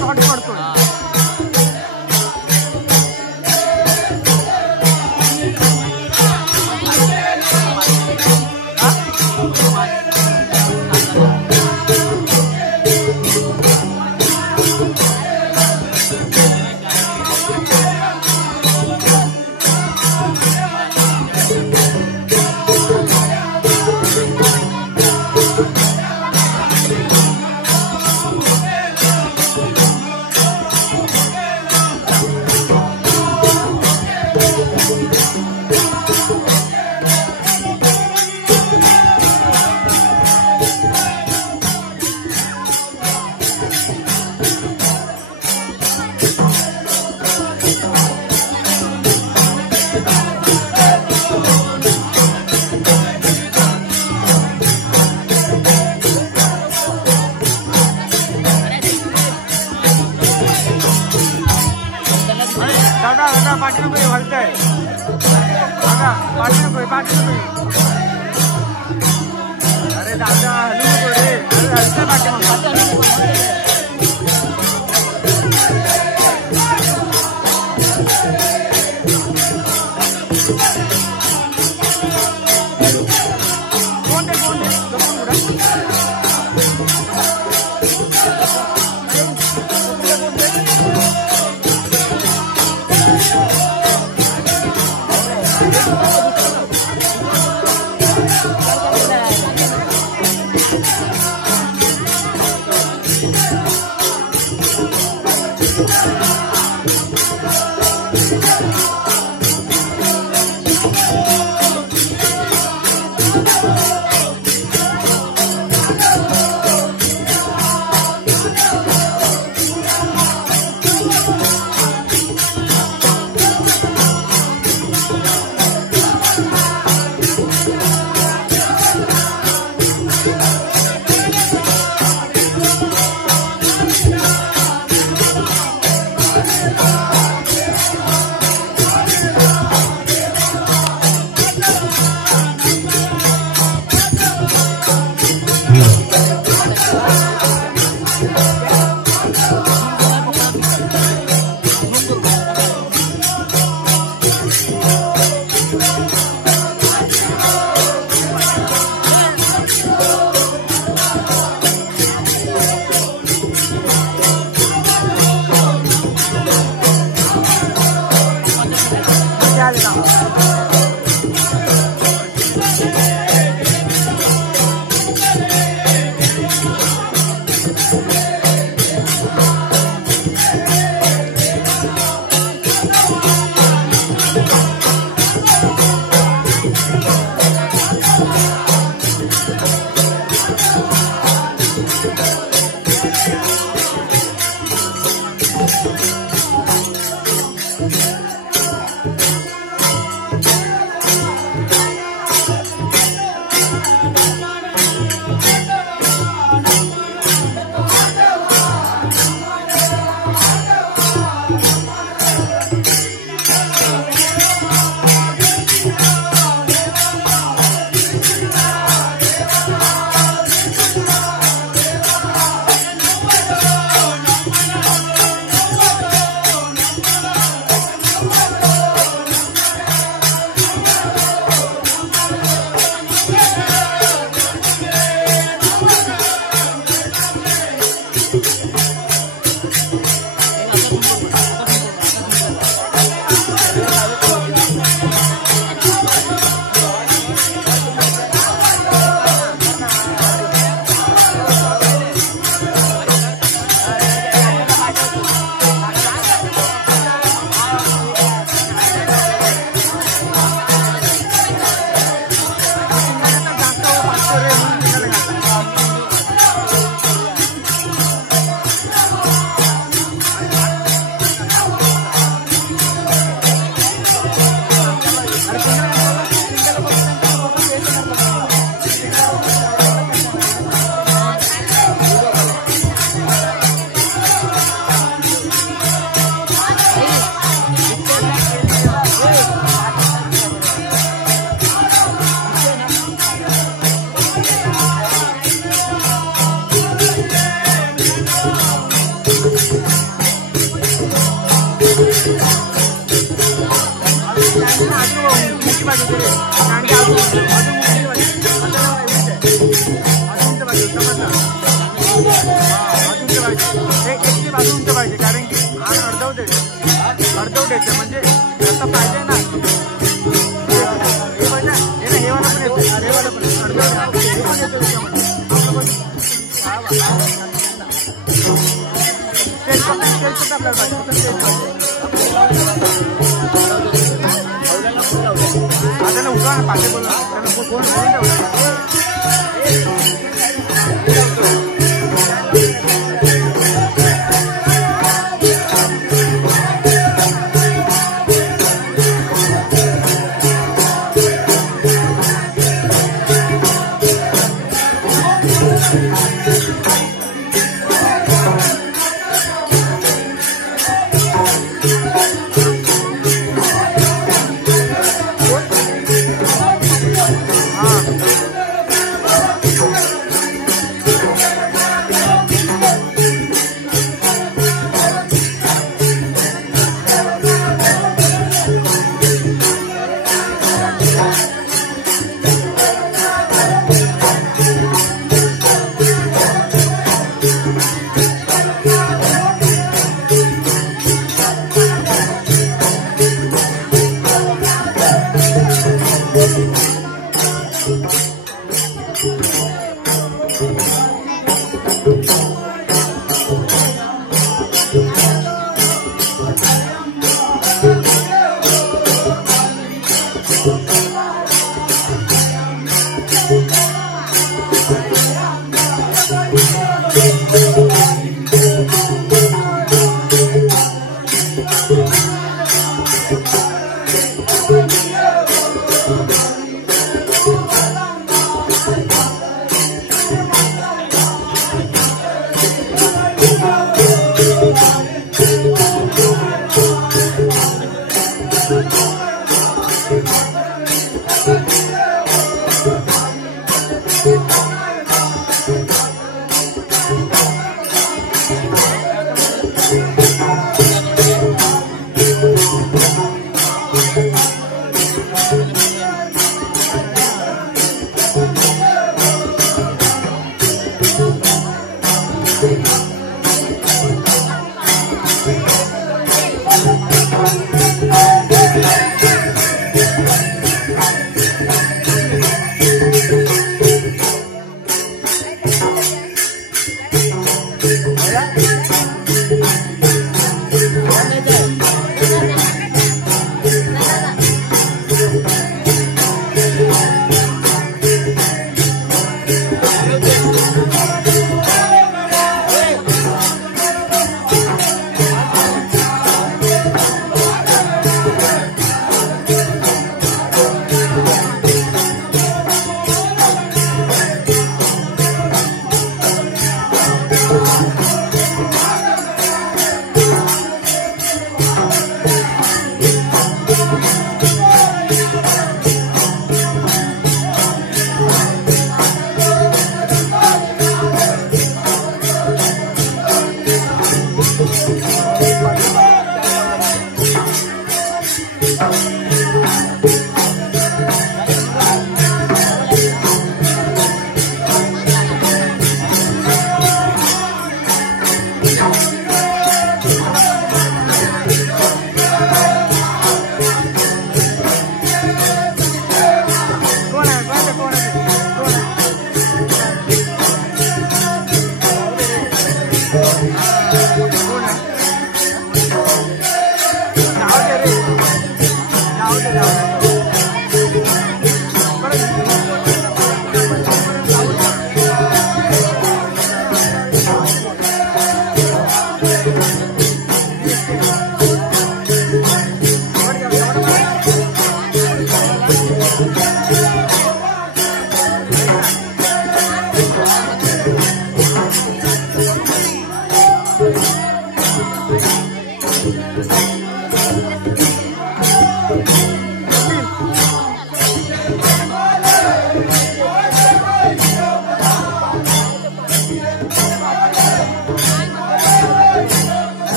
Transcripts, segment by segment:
Short पडतो दादा पाठी नको हलतंय दादा पाठी नको अरे दादा हलू नको रे अरे हलतंय पाठी मोठी पाहिजे होती रे कांडी अजून मोठी पाहिजे अजून पाहिजे समजलं अजून पाहिजे एकटी बाजू उंच पाहिजे कारण की अर्धवट म्हणजे असं पाहिजे ना हे पाहिजे हे वाला पण येते हे वाला पण अर्धवट हे पण येते त्याच्यामध्ये आपल्याला पाहिजे उठवा ना पाठी बोला त्यांना फोन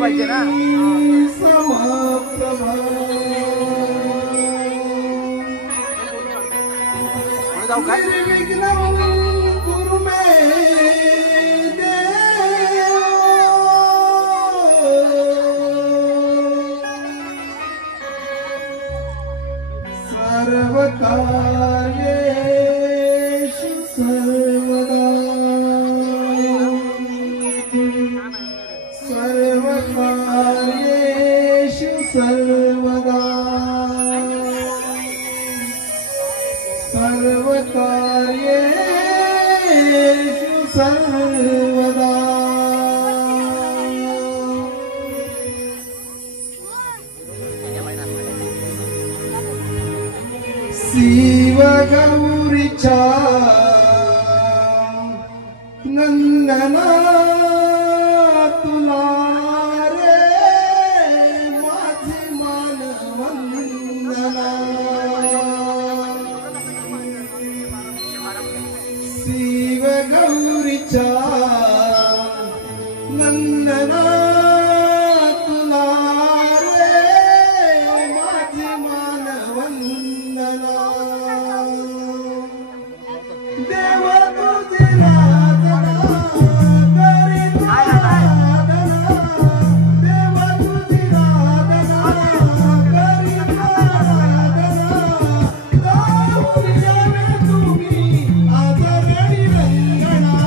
पाहिजे ना जाऊ काय सर्वकार्येषु सर्वदा सर्वकार्येषु सर्वदा सर्वकार्येषु सर्वदा शिवगौरीच्या नंदना तुला रे माझे मान वंदना शिवगौरीच्या नंदना तुला रे माझे मान वंदना देव तुझे राधना करीत राधना देव तुझी राधना करीत राधना गाऊन यावे तुम्ही आज रडी रंगणा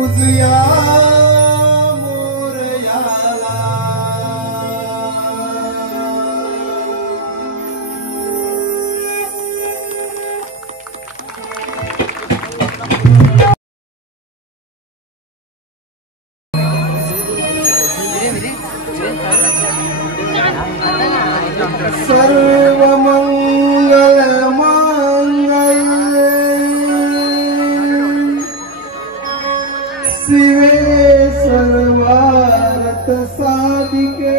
पूजया मोरयाला सर्व मंगल मांगल्ये शिवे सर्वार्थ साधिके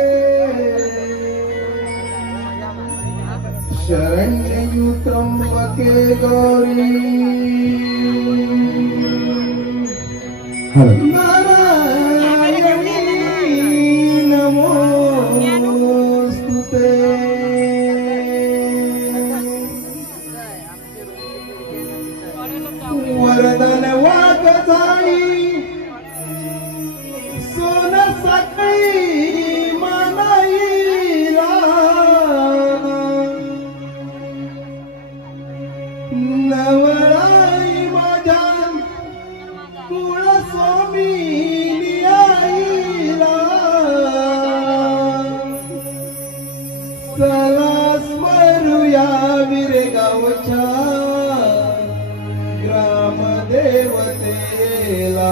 शरण्ये त्र्यंबके गौरी नारायणी नमोस्तुते वरदान वागताई सोन सकाळी मानाईला नवराई माझ्या कुळ स्वामी आईला चला स्मरूया विरेगावच्या ग्रामदेवतेला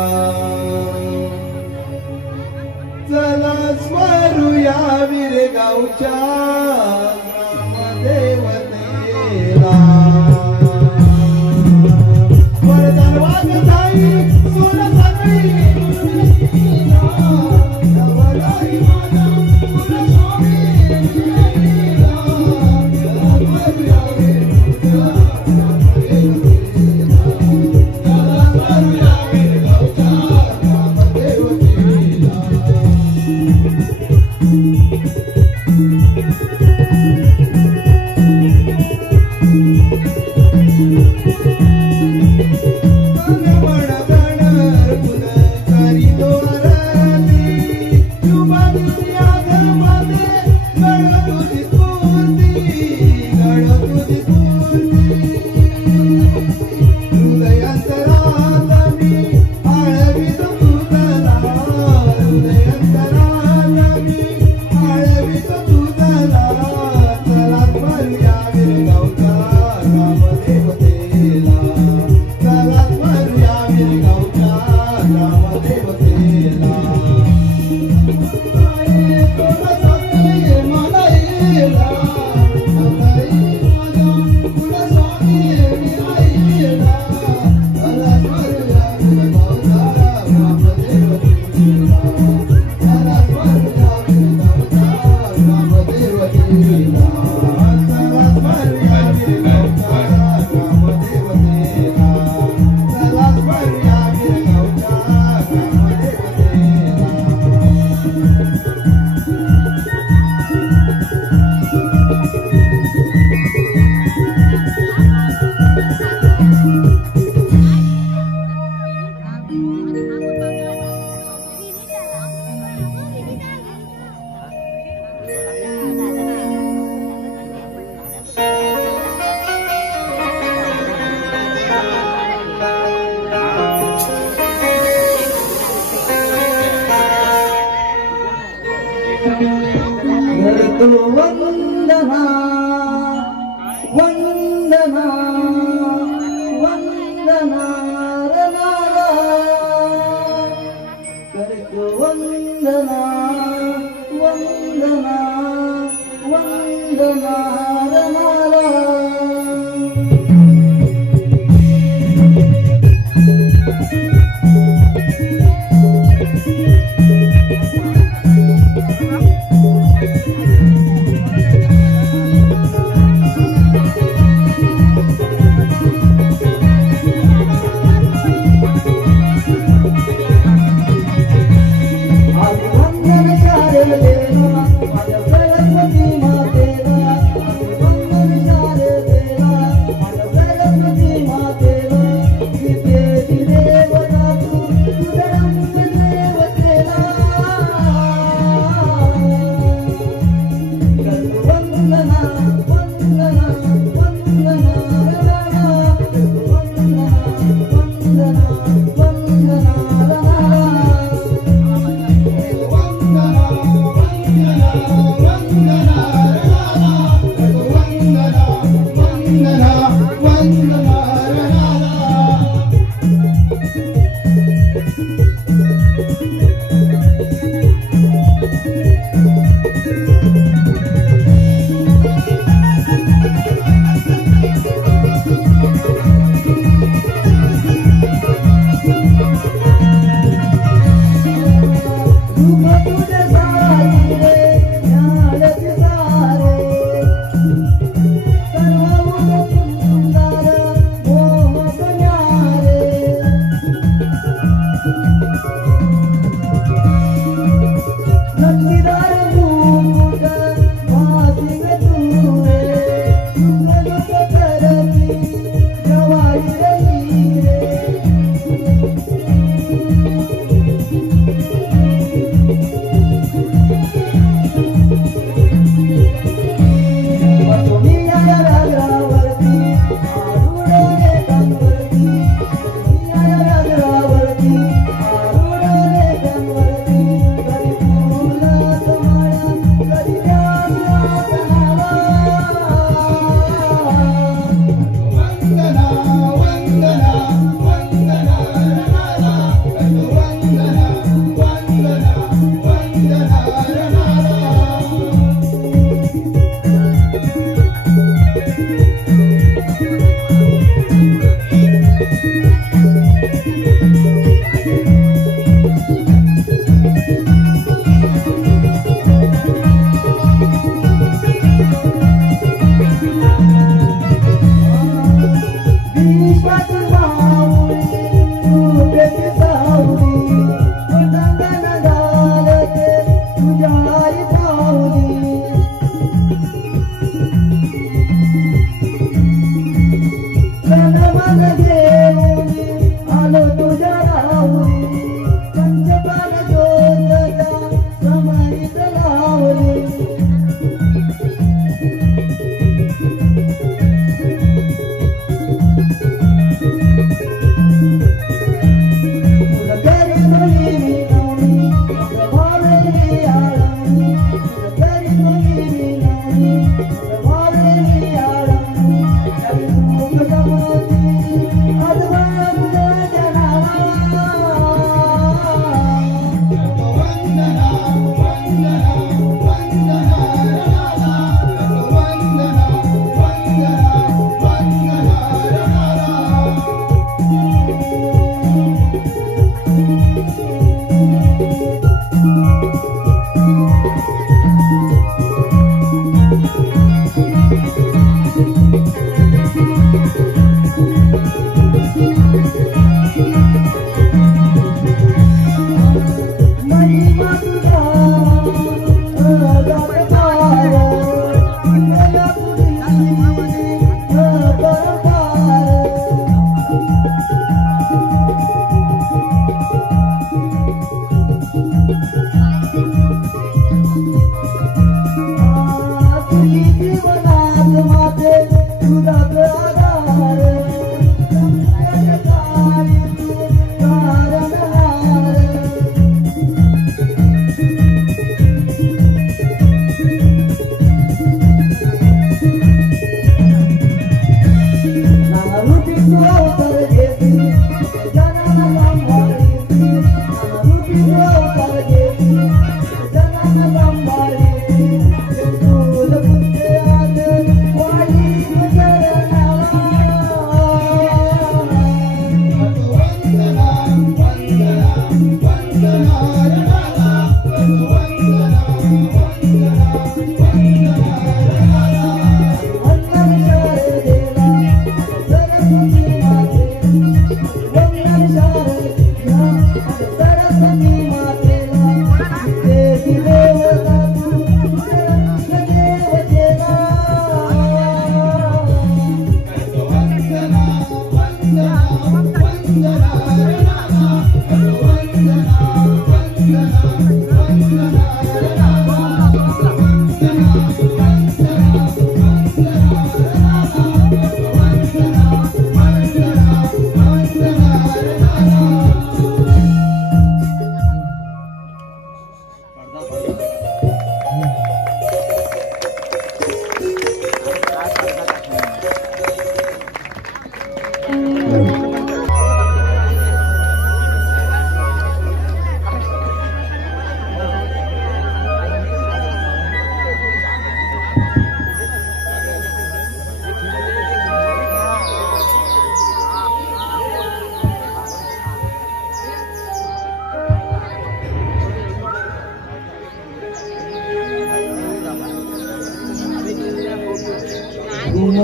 चला स्मरूया विरेगावच्या ग्रामदेवतेला वरदान वागताई सोन सकाळी नवराई माझ्या कुलस्वामी आईला चला स्मरूया वंदना वंदना वंदना रनाला करतो वंदना वंदना वंदना रनाला सरस्वती मातेला वंदन शारदे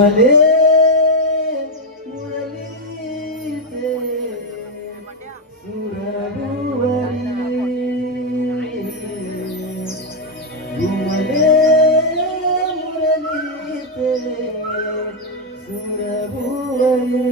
घुमले मुरलीचे सुरभुवरी घुमले मुरलीचे सुरभुवरी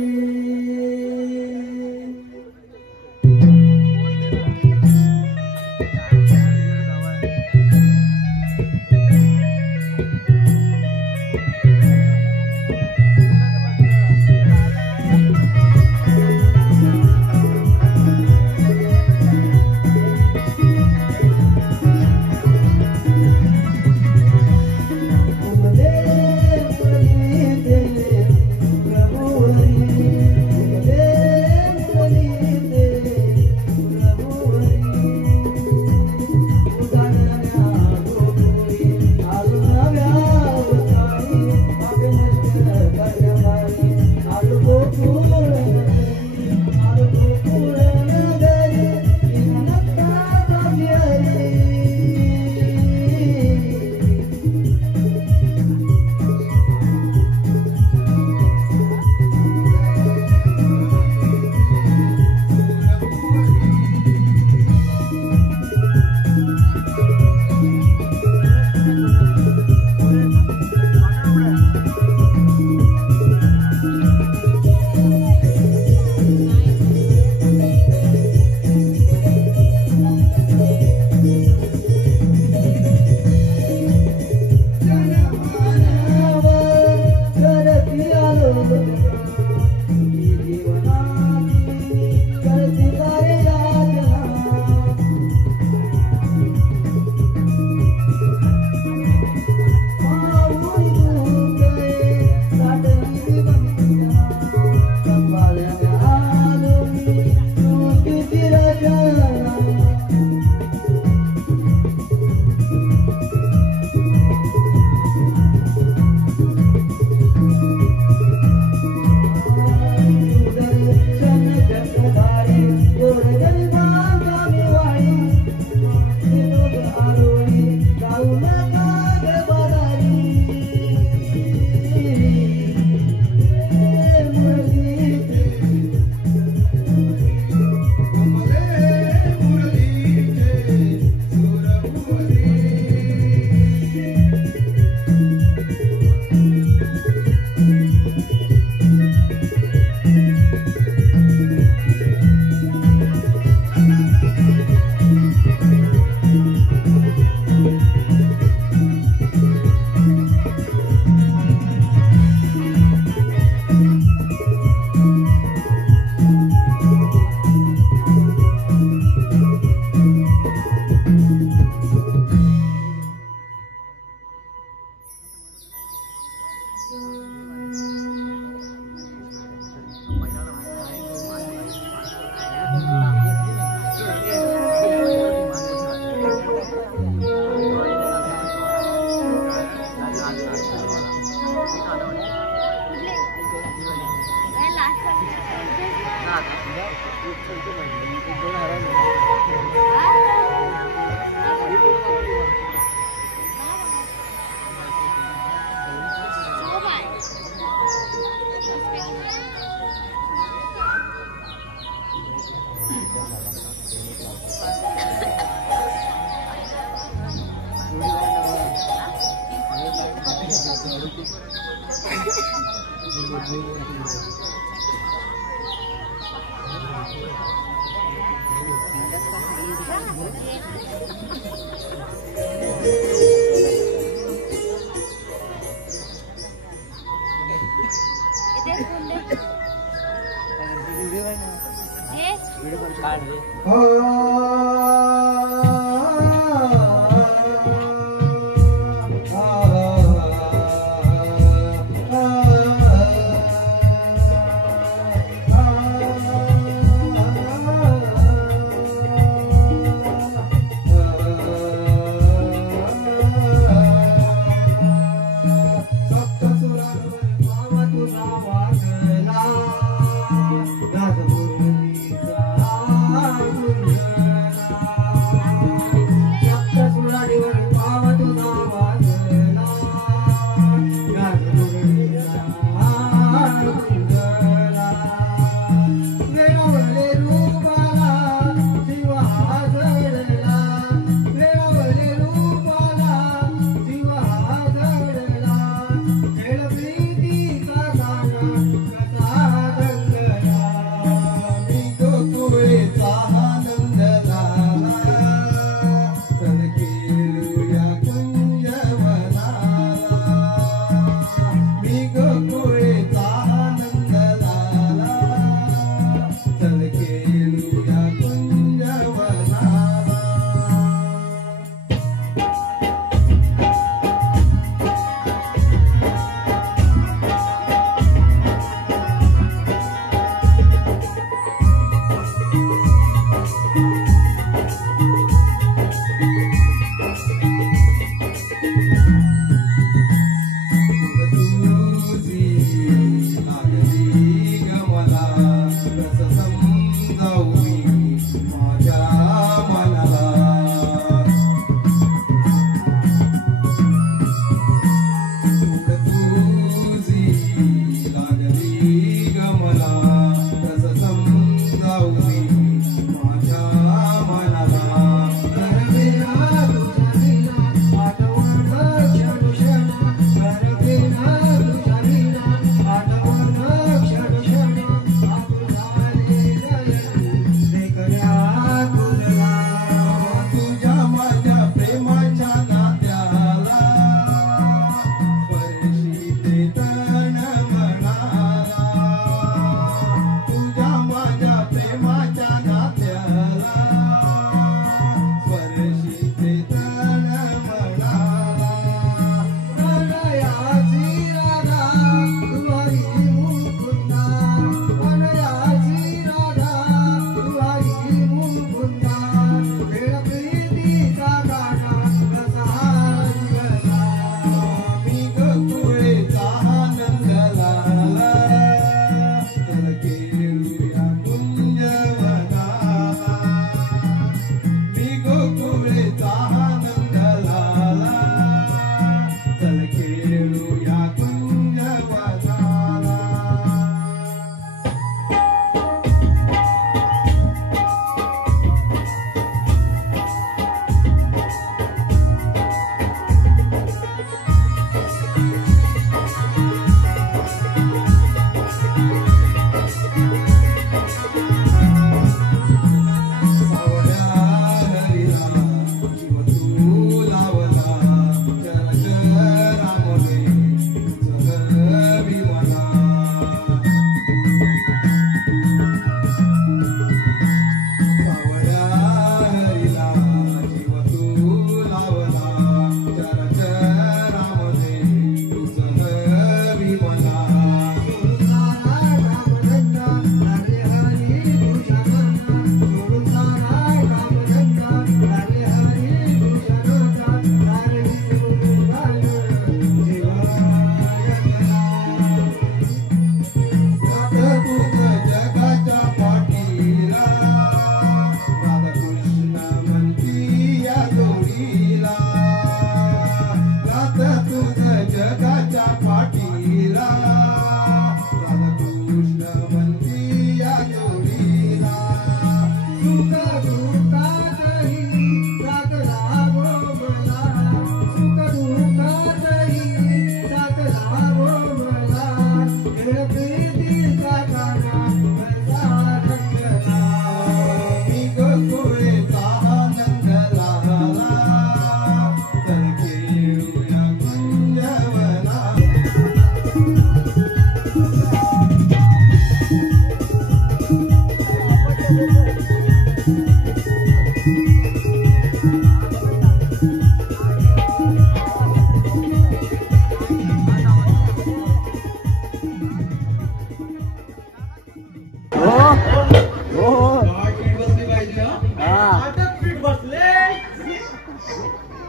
राजमुरलीचा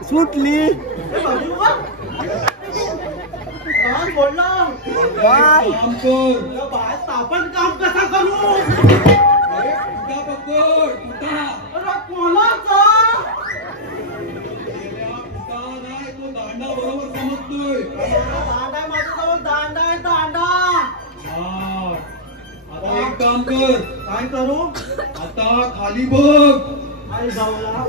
सुटली काय आपण काम कसा करू कोणाचा तो दांडा बरोबर समजतोय दांडा माझ्याजवळ दांडा आहे दांडा आता एक काम कर काय करू आता खाली बघ आई जाऊला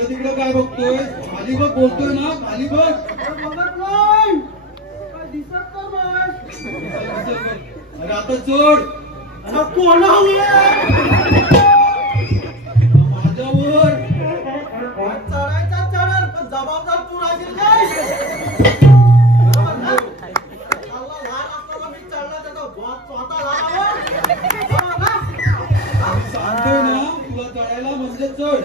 तिकडे काय बघतोय खाली बघ बोलतोय ना खाली बघ बघत नाही काय दिसत नाही अरे आता चढ अरे कोणावर माझ्यावर चढायचा चढल पण जबाबदार तू राहील काय सांगतोय ना तुला चढायला म्हणजे चढ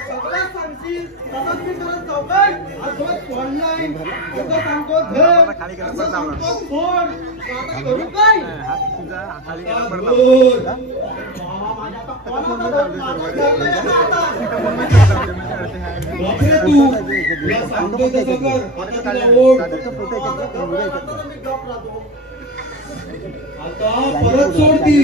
सगळं सांगशील तसंच मी करत जाऊ काय असं सोडलाय असं सांगतो धर असं सांगतो सोड आता करू काय माझ्या आता कोणाचा धर बापरे तू तुला सांगतोय तसं कर आता तुला ओढ आता मी गप राहतो आता परत सोडती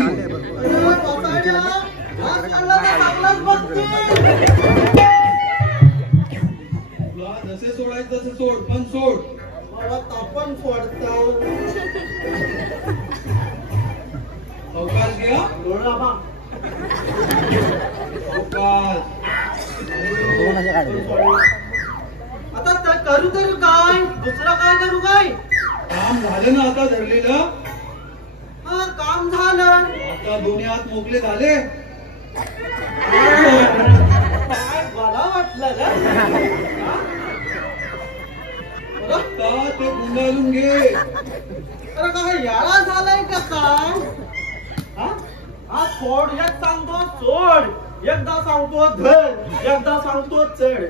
तुला जसे सोडायचं तसे सोड पण सोड मला तापण सोडतो अवकाश घ्या अवकाश आता करू तरी काय दुसरं काय करू काय काम झालं ना आता धरलेलं हा काम झालं आता दोन्ही हात मोकळे झाले मला वाटलं आता ते गुंडाळून घे अरे काय याला झालाय का काय हा सोड एक सांगतो सोड एकदा सांगतो धर एकदा सांगतो चढ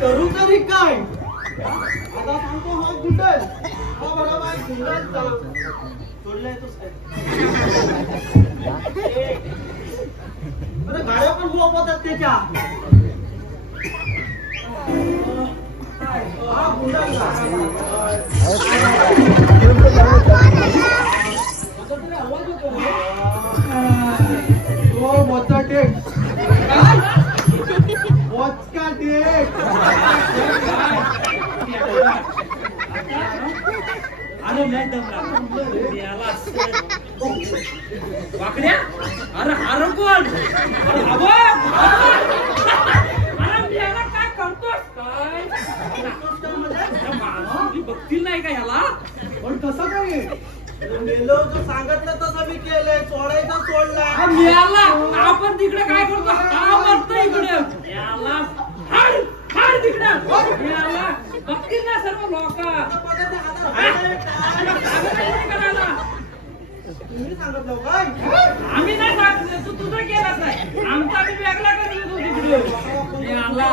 करू तरी काय आता सांगतो हा गुंडल हा बरोबर गुंडल सोडलाय तो अरे गाड्या पण बोलतात त्याच्या हा गुंडल आवाज होतो तो मोठा टेक मोचका टेक अरे नाही वाकड्या अरे हार कोण काय करतोस काय बघतील नाही का ह्याला पण कसं काय मेलो जो सांगितलं तसं मी केलंय सोडायचं सोडलाय मिळाला आपण तिकडे काय करतो हा बघतो इकडे मिळाला हाड हाड तिकडे मिळाला बघतील ना सर्व लोक तुम्ही सांगितलं काय आम्ही नाही सांगितलं तू तुझं केलंच नाही आमचा मी वेगळा करतो तू तिकडे मिळाला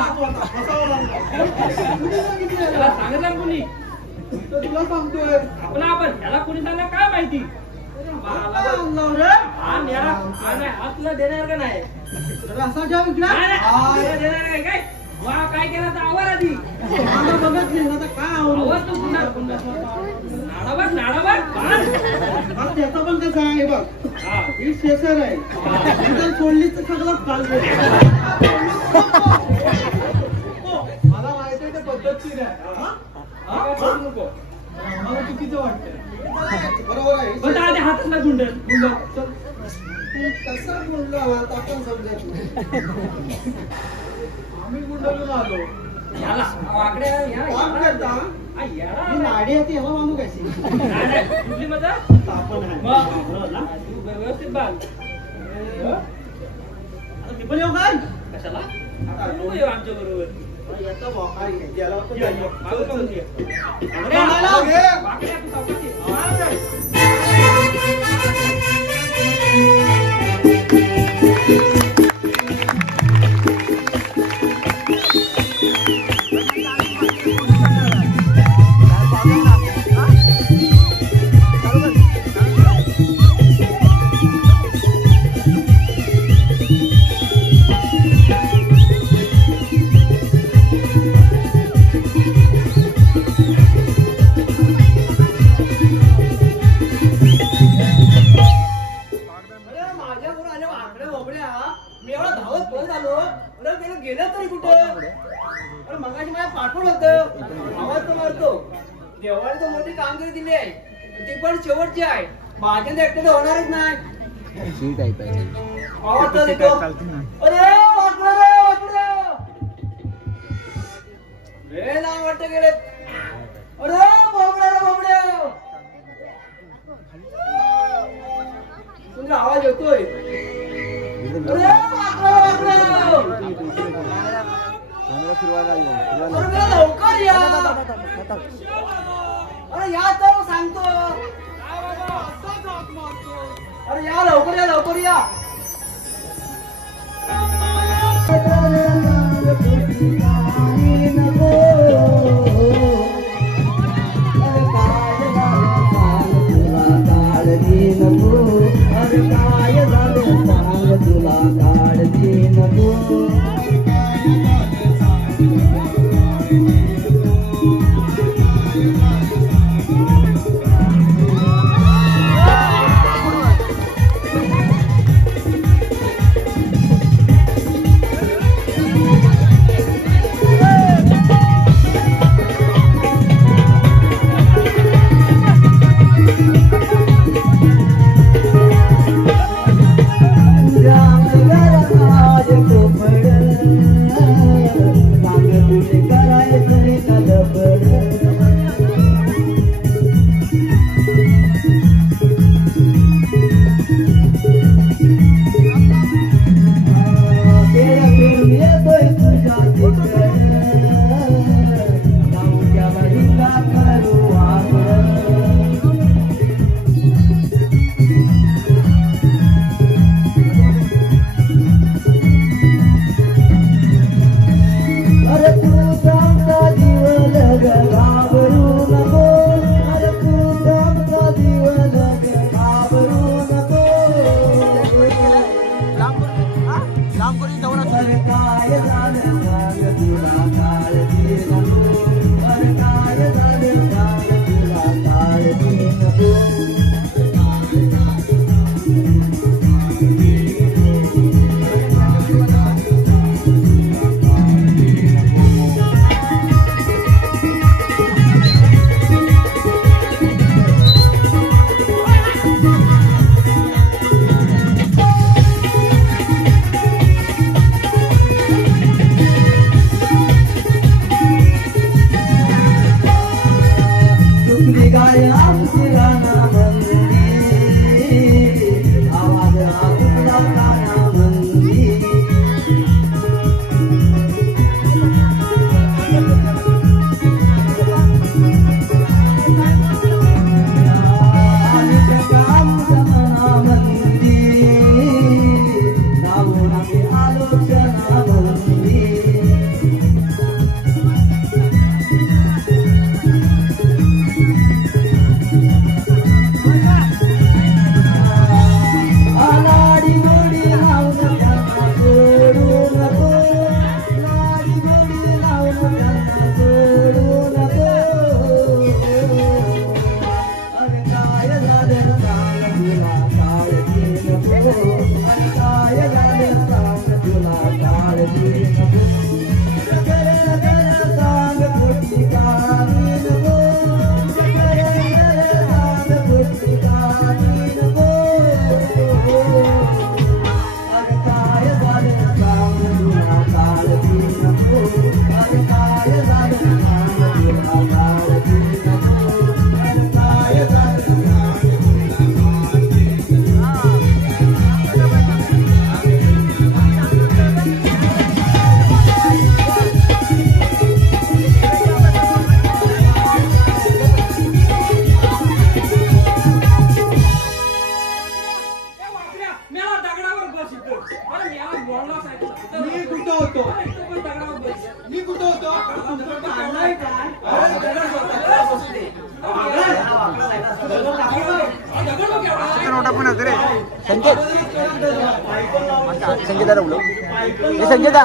सांगितलं कोणी तुला सांगतोय आपण ह्याला कोणी सांगलं काय माहिती हातला देणार का नाही असा घ्या विकला देणार ती मला बघत नाही आता काय आवडत तू पुन्हा नाडा बघ त्याचा पण कसा आहे बघ ही शेसर आहे सोडली तर सगळं चालू मला माहिती आहे ते पद्धतशीर आहे मला चुकीचं वाटतं बरोबर आहे हातातला गुंड कसा गुंड आपण समजायचं आम्ही गुंडलून आलो नाडी आहे ह्याला मानू कशी आपण व्यवस्थित बाल मी पण येऊ काय कशाला आमच्या बरोबर देवाने मोठी कामगिरी दिली आहे ती पण शेवटची आहे माझ्या एकट्याने होणारच नाही वाटत गेले अरे तुमचा आवाज येतोय लवकर या अरे या तर सांगतो अरे या लवकर या नोटा पण होते रे संकेत संकेता बोलो हे संकेता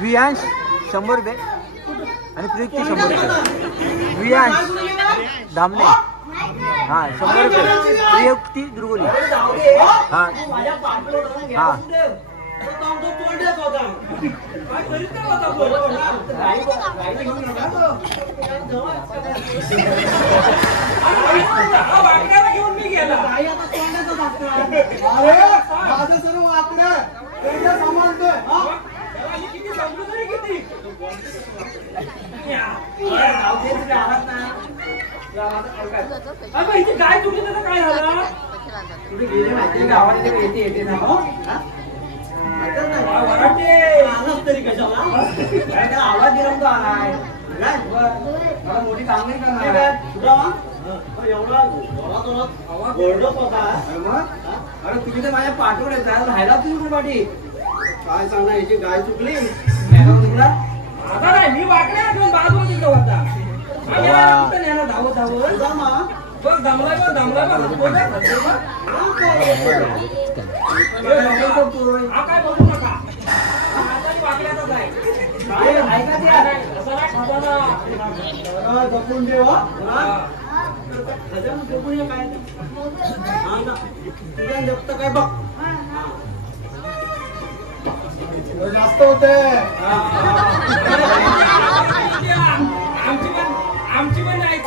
वियांश 100 रुपये आणि प्रीती 100 रुपये वियांश धामणे हा 100 रुपये प्रियुक्ती दुर्गोली हा हा गाय तुझी त्याचं काय झालं तुझे गेले माहिती गावात येते ना तरी कशाला आवाज दिला तो आलाय मोठी काम नाही करणार एवढा अरे तुम्ही तर माझ्या पाठवून राहायला तुम्ही पाठी काय सांगणार याची गाय चुकली आता नाही मी वाटल्या घेऊन बाजूला तिकडे होता धावत धावत जमा बघ दमलाय काय बोलू नका जपून देवा काय जपत काय बघ जास्त होते आमची पण नाही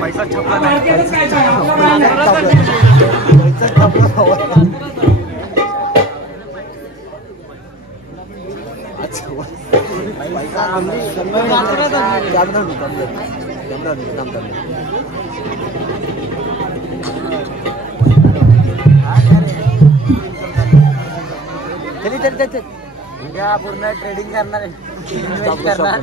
पैसा छपला उद्या पूर्ण ट्रेडिंग करणार इन्व्हेस्ट करणार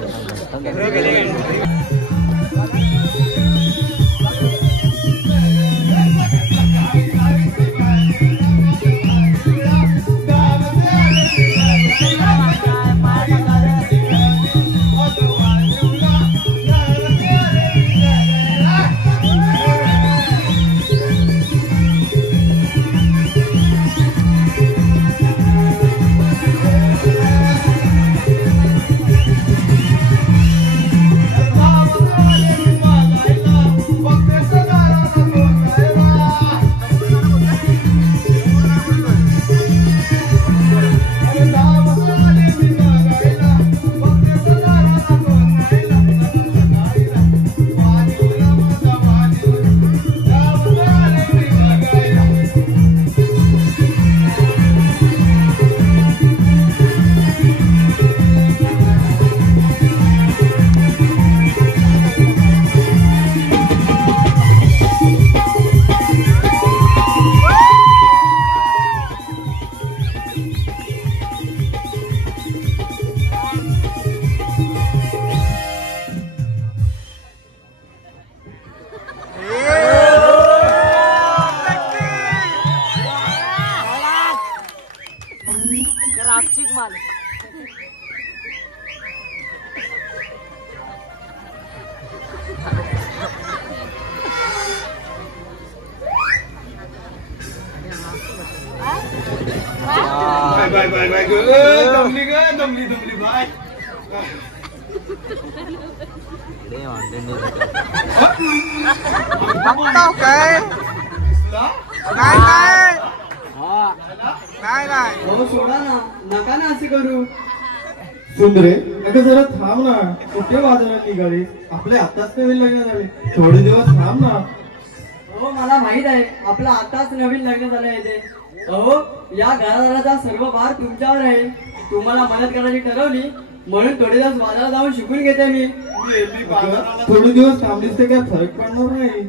काय नाही सोडा ना नका ना असे करू सुंदरे अगं जरा थांब ना कुठे वाजवण्यात निघाली आपले आताच नवीन लग्न झाले थोडे दिवस थांब ना हो मला माहित आहे आपलं आताच नवीन लग्न झालं आहे ते अहो या घरादाराचा सर्व भार तुमच्यावर आहे तुम्हाला मदत करायची ठरवली म्हणून थोडे दिवस बाजारात जाऊन शिकून घेते मी थोडे दिवस थांबलीस ते काय फरक पडणार नाही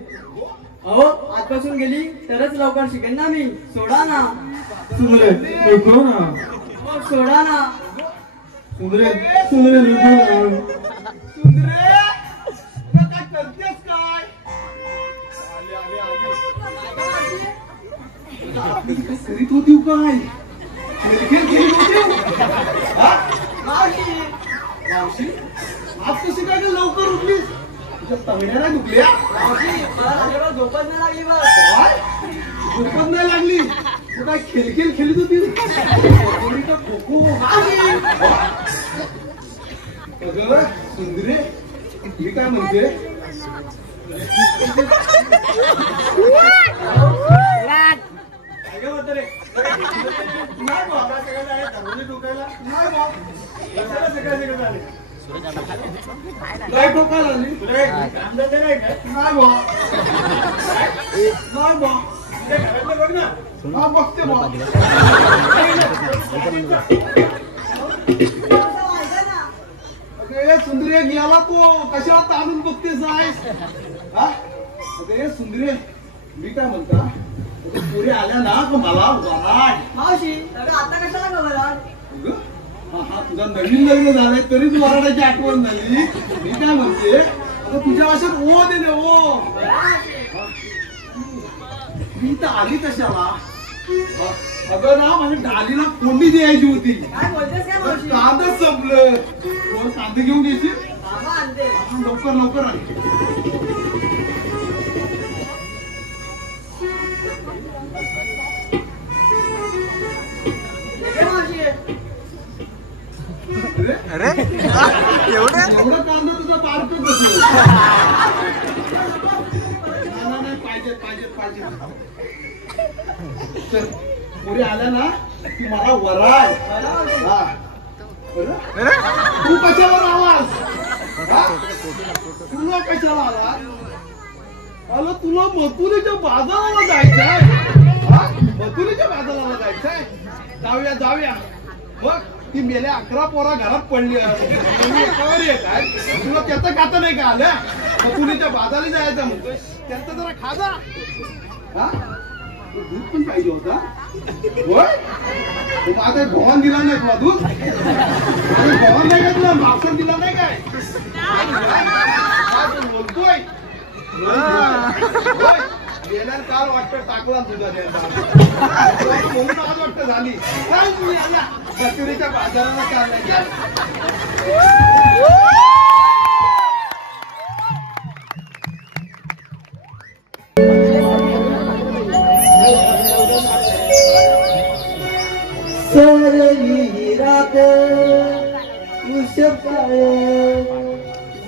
अहो आजपासून गेली तरच लवकर शिकेन ना मी सोडा ना सुंदरे नको ना. मग सोडा ना. सुंदरे सुंदरे नको ना. सुंदरे तुला काय करतेस काय? करीत होती काय? खेळ खेळत होती? हा? मावशी आज कशी काय ग लवकर उठलीस? तुझ्या तंगड्या नाही दुखल्या? मला झोपच नाही लागली बघ. काय? झोपच नाही लागली? तू काय खेळ खेळत होती? खो खो. अगं सुंदरे मी काय म्हणते काय म्हणते रे? नाही बा डोकायला नाही बा सगळं झाले काय डोकायला आली तुला काय काम धंदे नाही काय? नाही बा नाही बा घरातलं बघ ना. हा बघते बा. अरे सुंदरे गेला तो कशाला ताणून बघतेस आहेस? हा अरे सुंदरे मी काय म्हणता पुढे आल्या ना का मला वराड. मावशी आता कशाला गवराड? हा तुझा नवीन लग्न झालंय तरीच वराडाची आठवण झाली. मी काय म्हणते आता तुझ्या भाषेत ओ दे ना ओ. मी तर आली कशाला? अगं ना माझ्या डालीला कोंडी द्यायची होती. काय बोलतेस काय मावशी? कांदच संपलं. दोन कांदे घेऊन येशील? बाबा आणते. लवकर लवकर आण. अरे एवढं कांदा तुझा बारकं बसलं. नाही पाहिजे. चल पुढे आल्या ना की मला वराड. हा तू कशावर आवाज? तुला कशाला आला? अरे तुला मथुरेच्या बाजाराला जायचंय? मथुरेच्या बाजाराला जायचंय? जाऊया मग ती मेल्या 11 पोरा घरात पडली एकावर येत आहे. तुला त्याचं खातं नाही का आलं? मथुरेच्या बाजाराला जायचं म्हणतोय त्याचं जरा खाजा. हा दूध पण पाहिजे होता होय? माझा गव्हाण दिला नाही तुला दूध? गव्हाण नाही का तुला? मापसर दिला नाही काय? बोलतोय गेल्या काल वाटतं टाकला तुझा म्हणून आज वाटतं झाली. काय तुम्ही आल्या मथुरेच्या बाजाराला काय नाही? सरली रात उषकाळ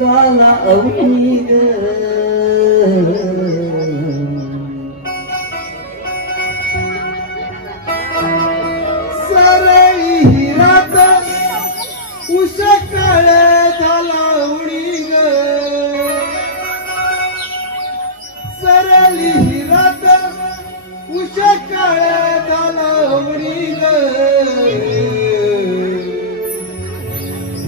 झाला अवनीग. सरली रात उषकाळ झाला अवनीग. सरली रात उषकाळ झाला अवनीग.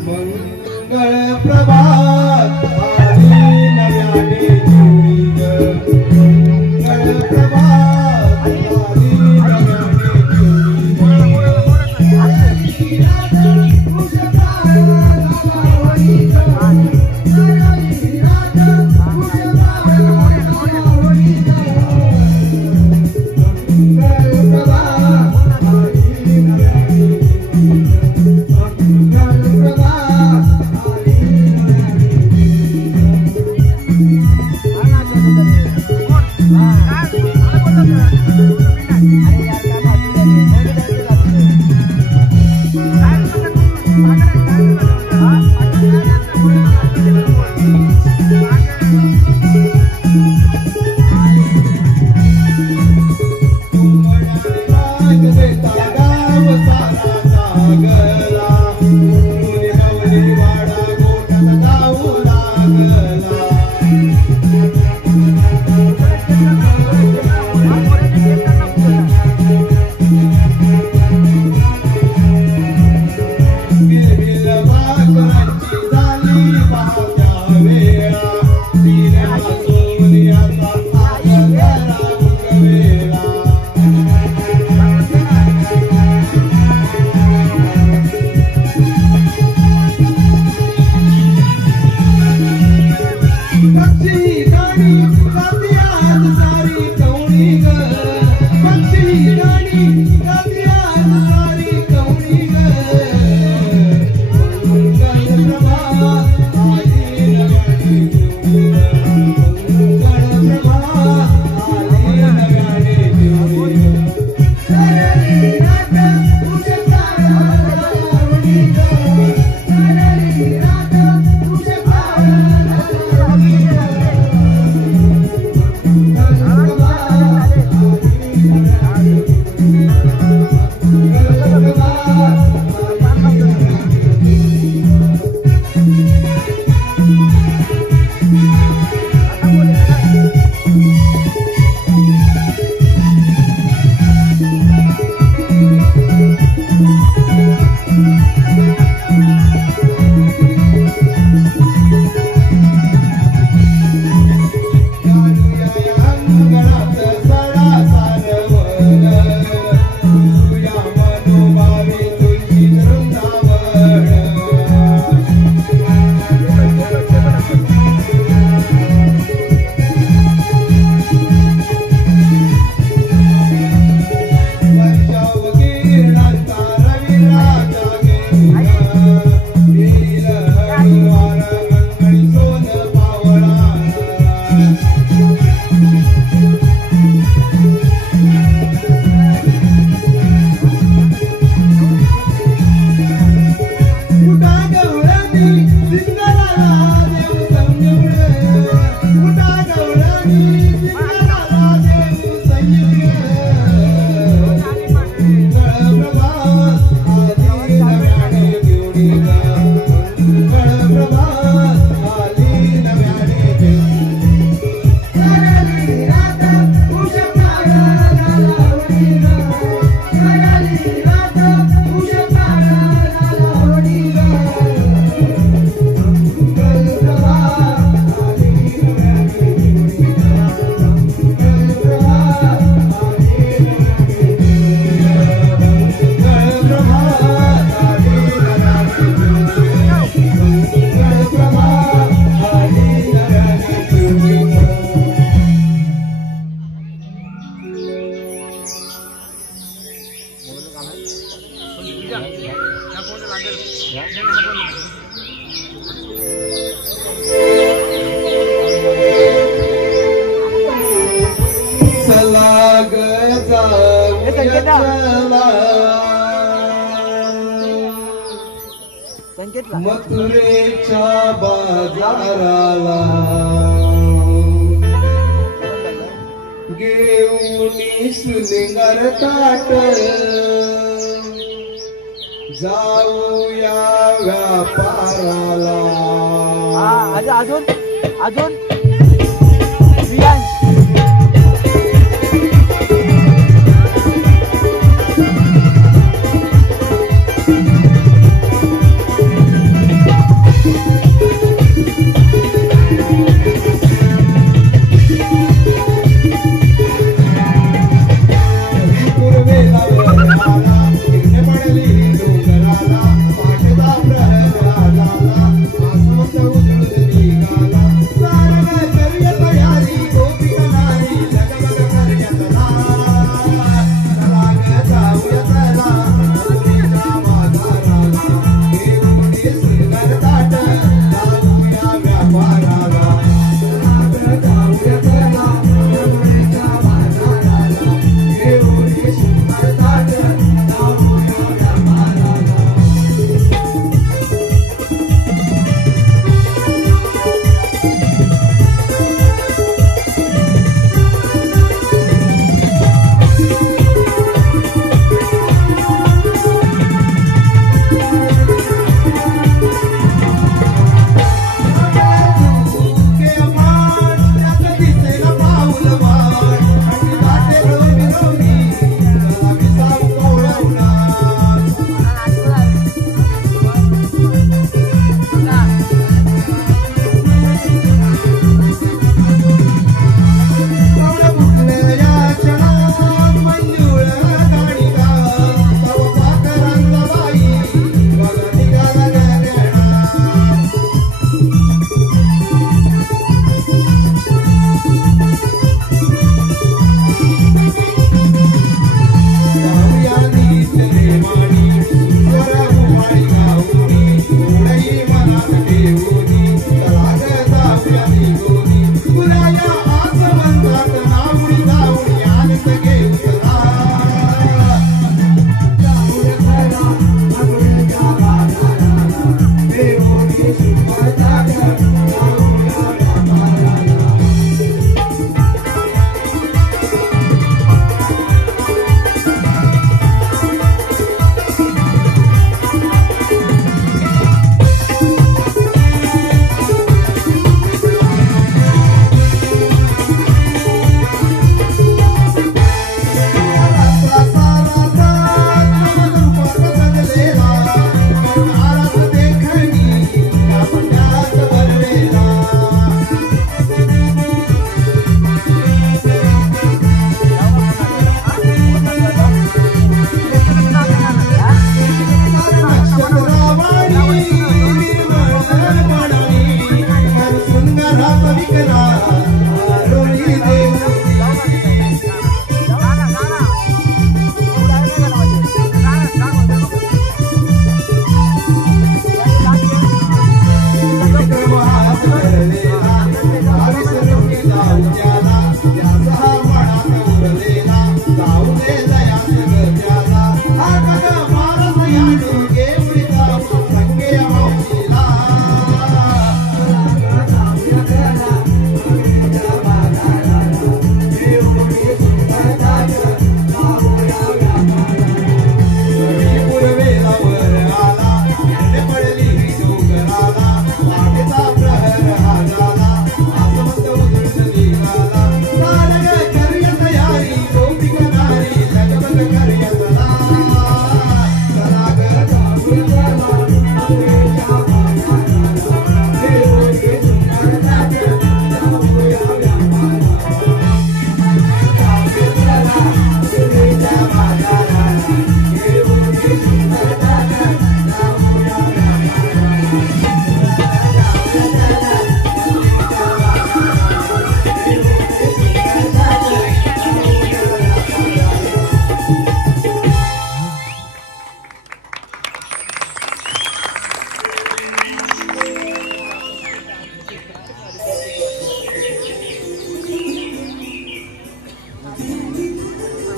मंगळ प्रभात आली नव्याने जुळीग. मंगळ प्रभात आली नव्याने जुळीग. चला ग जाऊया चला मथुरेच्या बाजाराला घेऊन सुनिंगर ताट जाऊया व्यापाराला. अजून पाठदा प्रहलादाला आसमंत उजळून निघाला.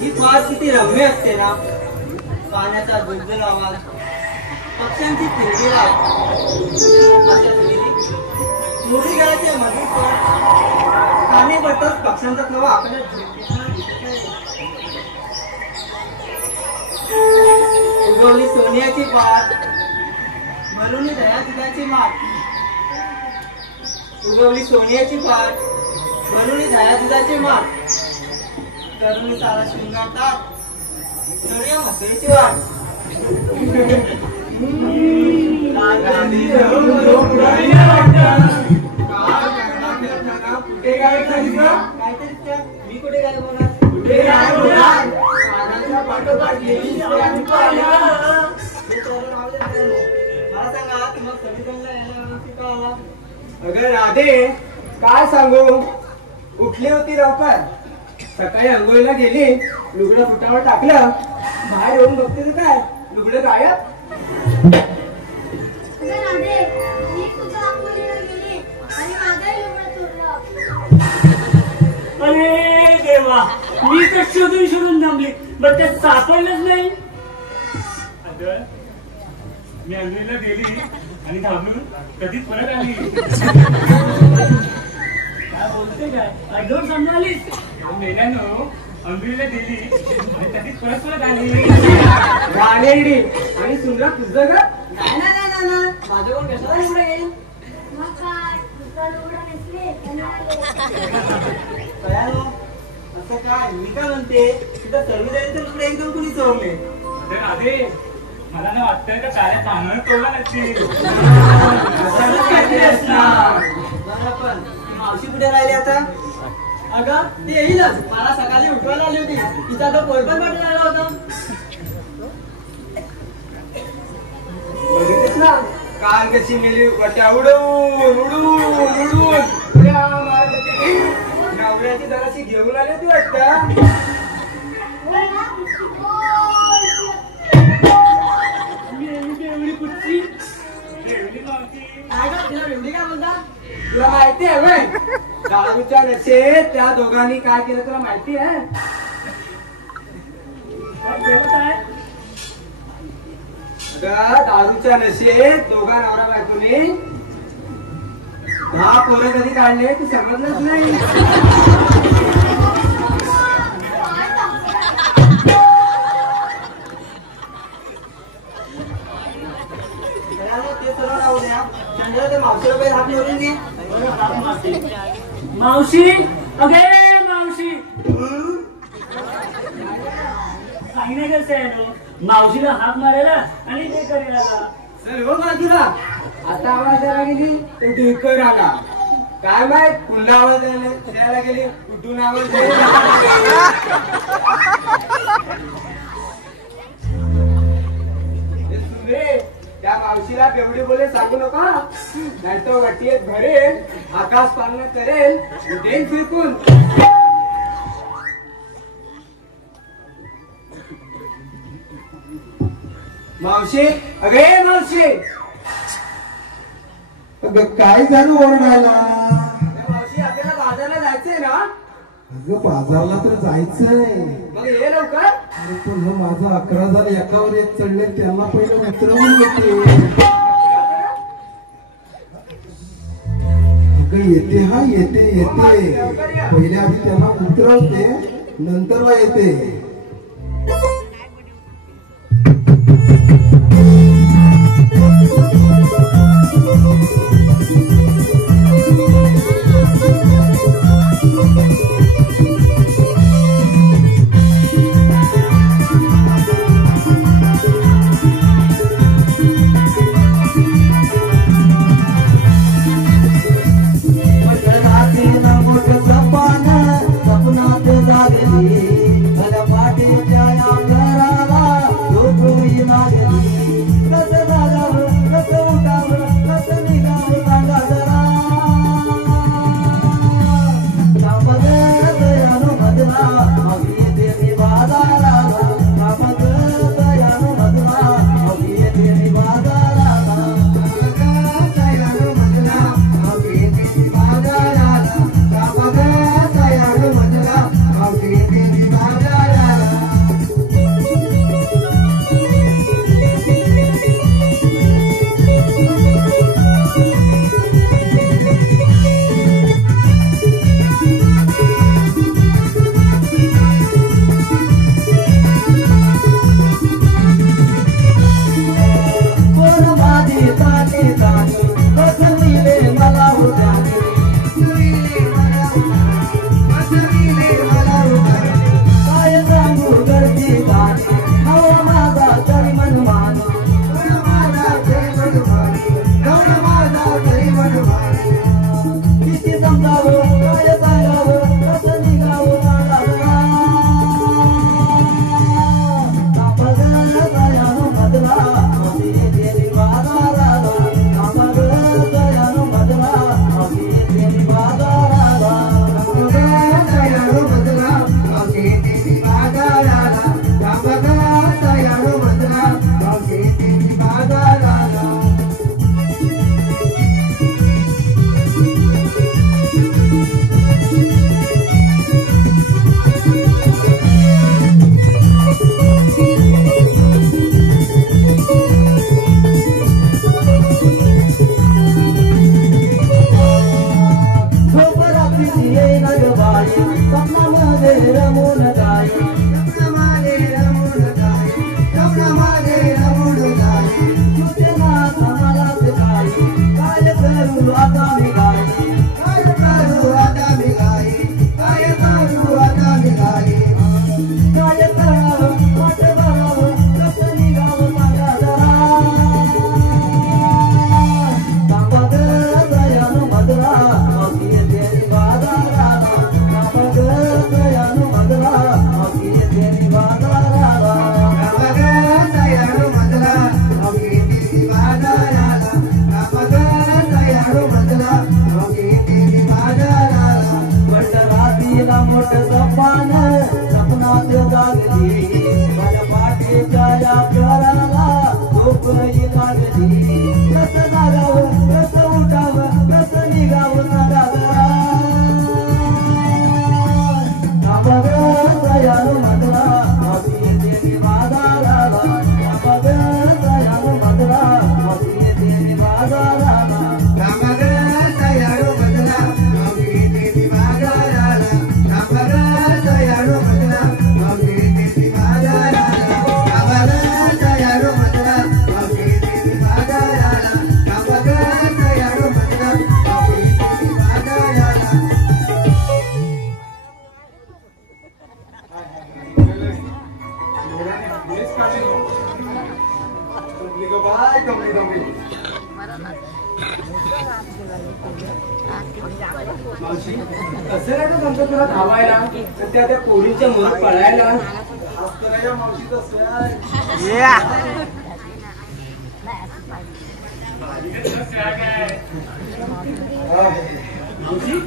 ही पहाट किती रम्य असते ना. पाण्याचा दुलदुल आवाज, पक्ष्यांची किलबिल मुली गायचे मधुर स्वर, काने पडताच पक्ष्यांचा थवा आपल्या उगवली सोन्याची पाट, म्हणून दया दुधाची माठ. उगवली सोन्याची पाट, म्हणून दया दुधाची माठ. तरुणी सारा शृंगारतात, चढूया मथुरेची वाट. कुठे गायब झालीस का? काहीतरीच का? मी कुठे गायब होणार? कुठे गायब होणार? कानाच्या पाठोपाठ गेली आणि पाहिलं. हे तरुण आवडत नाही. मला सांगा, तुम्हाला सवितांना यायला का आला? अगं राधे, काय सांगू, उठली होती लवकर, सकाळी अंघोळीला गेली, लुगडं फुटावर टाकलं, बाहेर येऊन बघते तर काय लुगडं गायब. अरे देवा, मी तर शोधून शोधून थांबली, पण ते सापडलंच नाही. मी अंघोळीला गेली आणि थांबून कधीच परत आली. काय बोलते काय? आठवण सांभाळलीस? मेल्यानो अंघोळीला गेली आणि कधीच परत आली. राणेडी आणि सुंदर तुझं ग? नाही नाही नाही नाही, माझं कोण कशाला पुढे येईल? कळालं? असं काय? मी काय म्हणते, तिथं सर्वजणांचे लुगडे एकदम कुणी चोरले. तर राधे, मला ना वाटतंय का साऱ्या कानावर तोडला नसतील. अचानक काहीतरी असणार. बरं, पण मावशी कुठे राहिली आता? अगं ती येईलच, मला सकाळी उठवायला आली होती, तिचा तो पोलपण पाठवून आला होता. बघितलीस ना कान कशी मेली, वट्या उडवून उडून उडून उड्या मारत होती. नवऱ्याची जराशी घेऊन आली होती वाटतं. एवढी कुठची एवढी नव्हती. काय गं, तिला एवढी काय बोलता? तुला माहिती आहे व्हय? दारूच्या नशेत त्या दोघांनी काय केलं तुला माहिती आहे? काय केलं काय? दारूच्या नशेत दोघा नवरा बायकोने 10 पोरं कधी काढले तू समजलंच नाही. ते सर्व राहू द्या. चंद्र, ते मावशीला काही हात निवडून घे. मावशी, अगे मावशी, काही नाही कसं आहे नो, मावशीला हात मारायला आणि ते करायला. सर्व बाजूला आता आवाज द्यायला गेली तर ढेकर आला. काय माहित पुन्हा आवाज द्यायला गेली कुठून आवाज द्यायला. त्या मावशीला बेवडी बोले सांगू नका, नाहीतर वाटीयेत भरेल, आकाश पालना करेल, देन फिरकून. मावशी, अगे मावशी, काय झालं ओरडायला? मावशी आपल्याला बाजारला जायचंय ना? अगं बाजारला तर जायचंय. मग ये लवकर. अरे पुन्हा माझं 11 झालं, एकावर एक चढले, त्यांना पहिलं उतरवून येते. अगं येते, हा येते येते, पहिले आधी त्यांना उतरवते, नंतरला येते. सपनात झालेली बाय कमली कमली मावशी कसं नाही तुमचं तुला धावायला तर त्या पोरीच्या मुलं पळायला असतं नाही या मावशी तसं आहे. मावशी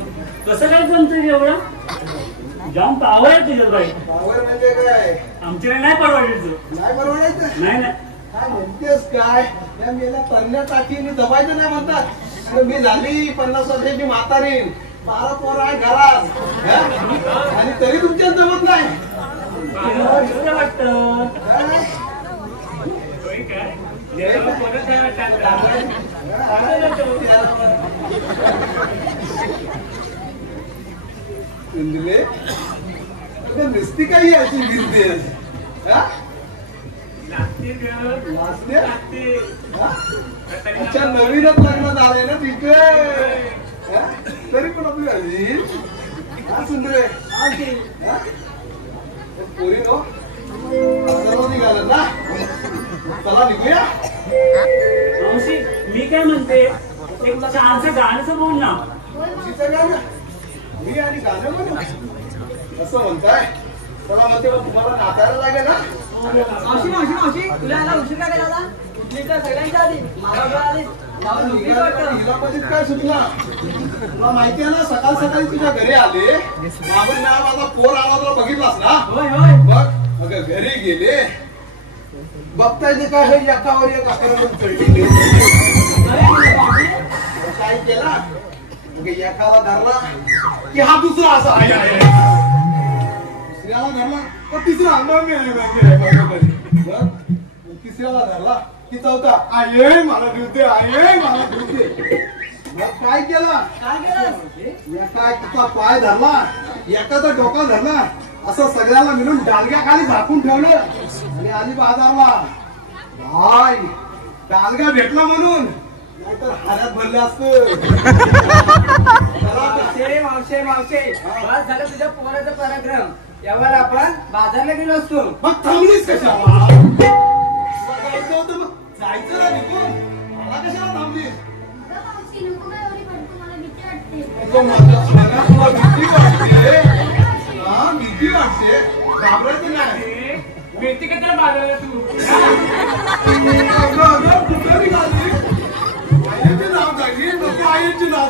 कसं काय जमतं एवढं जाम पावर आहे तुझ्या बाई पावर म्हणजे काय आमच्याकडे नाही परवडायचं नाही परवडायचं नाही नाही काय म्हणतेस काय या मेला तरण्या टाकीने दबायचं नाही म्हणतात तर मी झाली 50 वर्षाची म्हातारी 12 पोरं आहे घरात हा? आणि तरी तुमच्यात जमत नाही कसं वाटतं हा? होय काय देवाला परत द्यायला टाकलं. इंदुले अगं नुसती काही अशी गिरतेस हा? लागते गं, लाजते? लागते. हा? अच्छा नवीनच लग्न झालंय ना तिथे हा? तरी पण आपली अजी हा सुंदरे हा? पोरी नो सर्व निघालं ना चला निघूया मावशी मी काय म्हणते एक छानसं गाणंच बोल ना तिचं गाणं मी आणि गाणं म्हणू असं म्हणताय चला म्हणते मग तुम्हाला नाचायला लागेल ना मावशी मावशी मावशी तुला याला उशीर का केला होता? उठली तर सगळ्यांच्या आधी मला पण आली जाऊन झोपली वाटतं. हिला मध्ये काय सुटला तुला माहिती आहे ना सकाळ सकाळी तुझ्या घरी आले मागून ना माझा पोर आवाजला बघितलास ना होय होय बघ अगं घरी गेले बघताय ते काय हे एकावर एक आक्रमण चढली काय केला मग एकाला धरला की हा दुसरा असा आहे दुसऱ्याला धरला तर तिसरा बघ तिसऱ्याला धरला की चौथा आहे मला धुते आहे मला धुते मग काय केलं काय केलं एका पाय धरला एकाचा डोका धरला असं सगळ्याला मिळून डालग्या खाली झाकून ठेवलं आणि आली बाजारला भाई डालगा भेटला म्हणून नाहीतर हाण्यात भरलं असतं मावशे मावशे मावशे बस झालं तुझ्या पोराचा पराक्रम यावर आपण बाजारला गेलो असतो मग थांबलीस कशाला जायचं होतं मग जायचं ना निघून मला कशाला थांबलीस अगं माझ्या सोन्या तुला भीती वाटते हा भीती वाटते घाबरायचं नाही मिळते का त्या बाजाराला तू कुठं निघाली आईची नाव काढली नको आईची नाव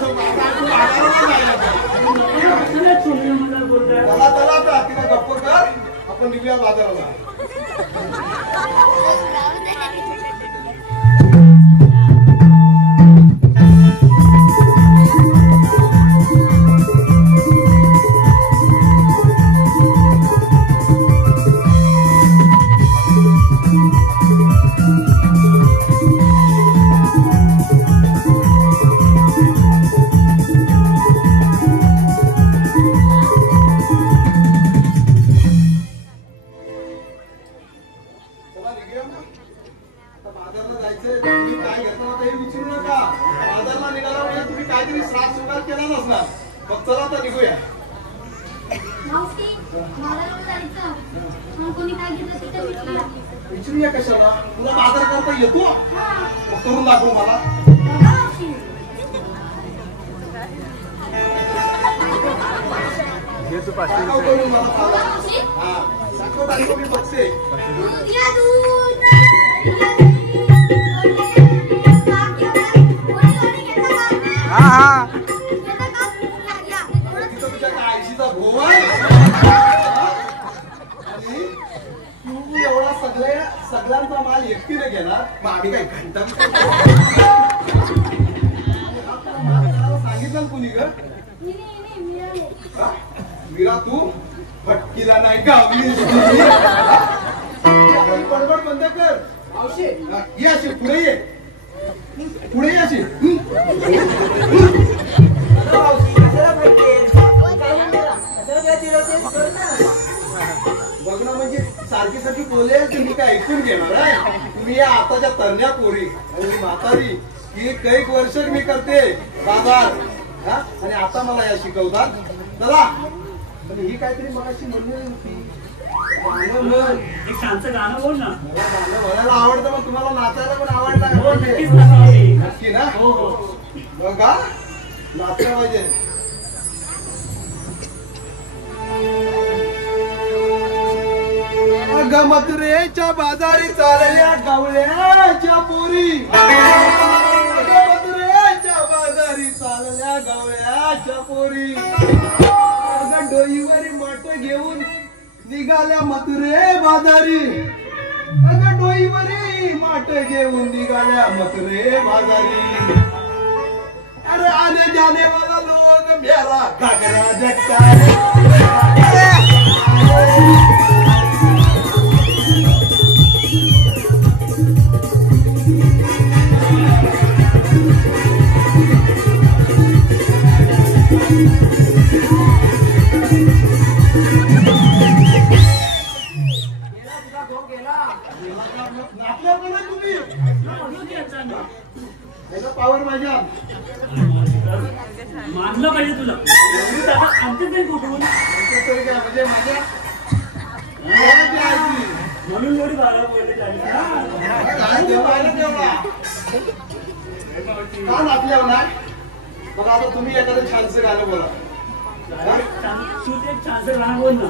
चला चला आता तिला गप्प कर आपण निघूया बाजाराला बाजारला जायचंय तुम्ही काय घेता काही विचारू नका बाजारला निघाला म्हणजे तुम्ही काहीतरी श्राप सुगार केला नसणार मग चला तर निघूया विचारूया कशाला तुला बाजार करता येतो मग करून दाखव मला दाखव करून मला हा दाखव दाखव मी बघते तिथं तुझ्या काय आईशीचा भाऊ आहे आणि तू एवढा सगळ्यांचा माल एकटीने घेणार मग आम्ही काय घंटा सांगितलं कुणी ग मीरा तू भटकीला नाही गावली बडबड बंद कर मावशे ये अशी पुढे ये पुढे ये अशी बघ ना म्हणजे सारखी सारखी बोलेल तुम्ही काय ऐकून घेणार आहे तुम्ही या आताच्या तरण्या पोरी आणि म्हातारी ही कैक वर्ष मी करते बाजार हा आणि आता मला या शिकवतात चला पण ही काहीतरी मगाशी म्हणली होती एक शांत गाणं बोल ना. मला गाणं म्हणायला आवडतं, मग तुम्हाला नाचायला पण आवडतं. हो नक्कीच नाचावी. नक्की ना? हो हो. बघा नाचलं पाहिजे. अगं मथुरेच्या बाजारी चालल्या गवळ्याच्या पोरी. अगं मथुरेच्या बाजारी चालल्या गवळ्याच्या पोरी. अगं डोईवरी माठ घेऊन निघाल्या मथुरे बाजारी. अगं डोईवरी माठ घेऊन निघाल्या मथुरे बाजारी. अरे आने जाने वाला लोग मेरा घाघरा झटका. पावर माझ्या मानलं पाहिजे तुला. आमचे तरी कुठून म्हणजे माझ्या म्हणून एवढी बाळा बोलले आपल्या ना. बघा आता तुम्ही एखादं छानसं गाणं बोला. तू एक छानसं गाणं बोल ना.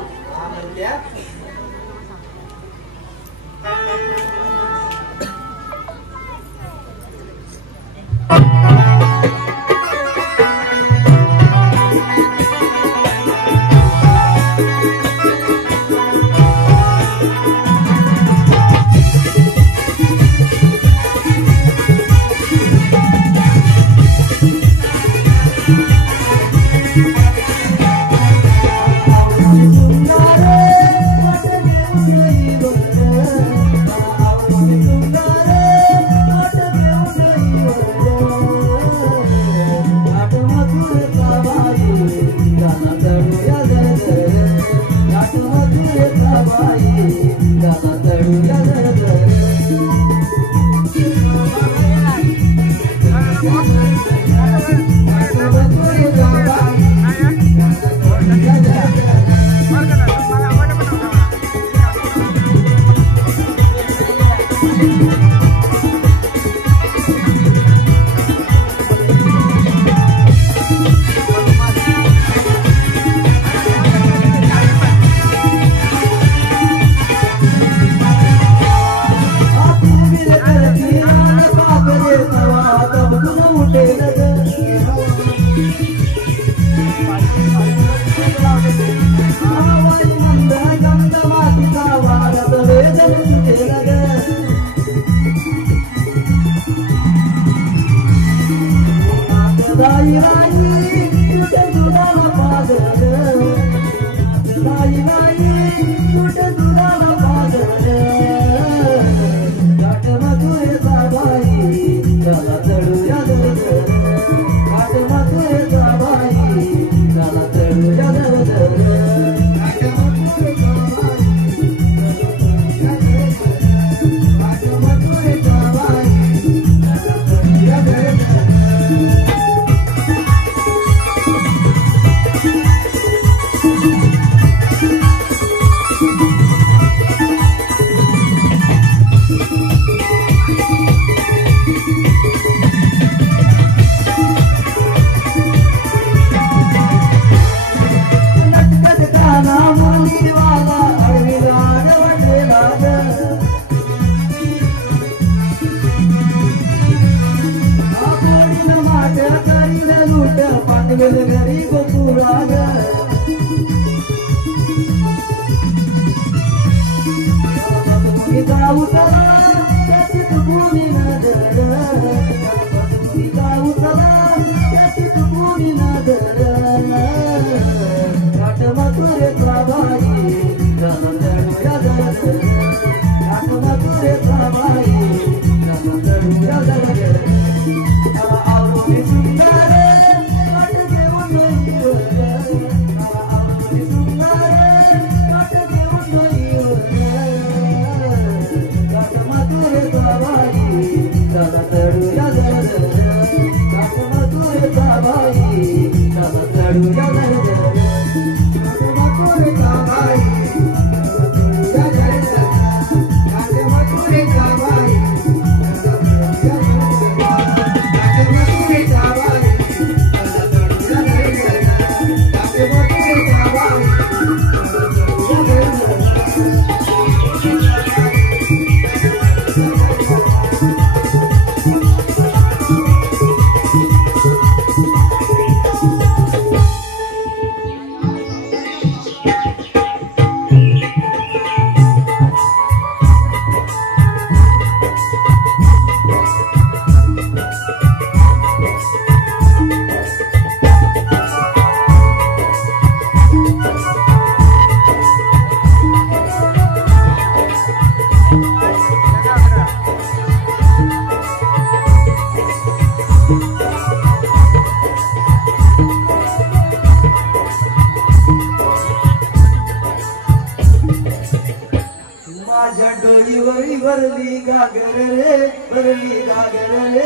माझ्या डोईवरी भरली गागर रे, भरली गागर रे,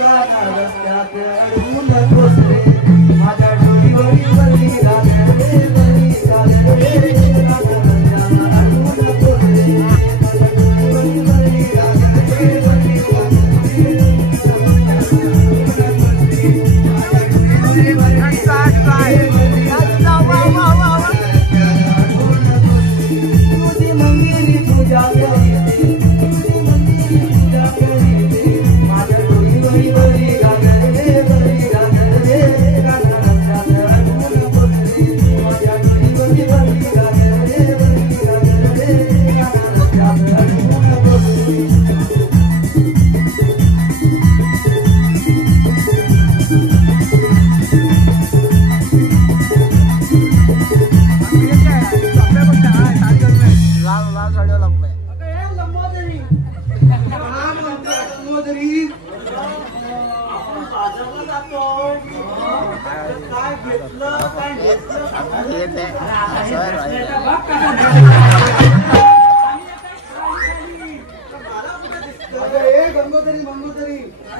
काना रस्त्यात अडवून बसले. माझ्या डोईवरी भरली गागर रे, भरली गागर रे, काना रस्त्यात अडवून बसले. माझ्या डोईवरी भरली गागर रे, भरली गागर रे,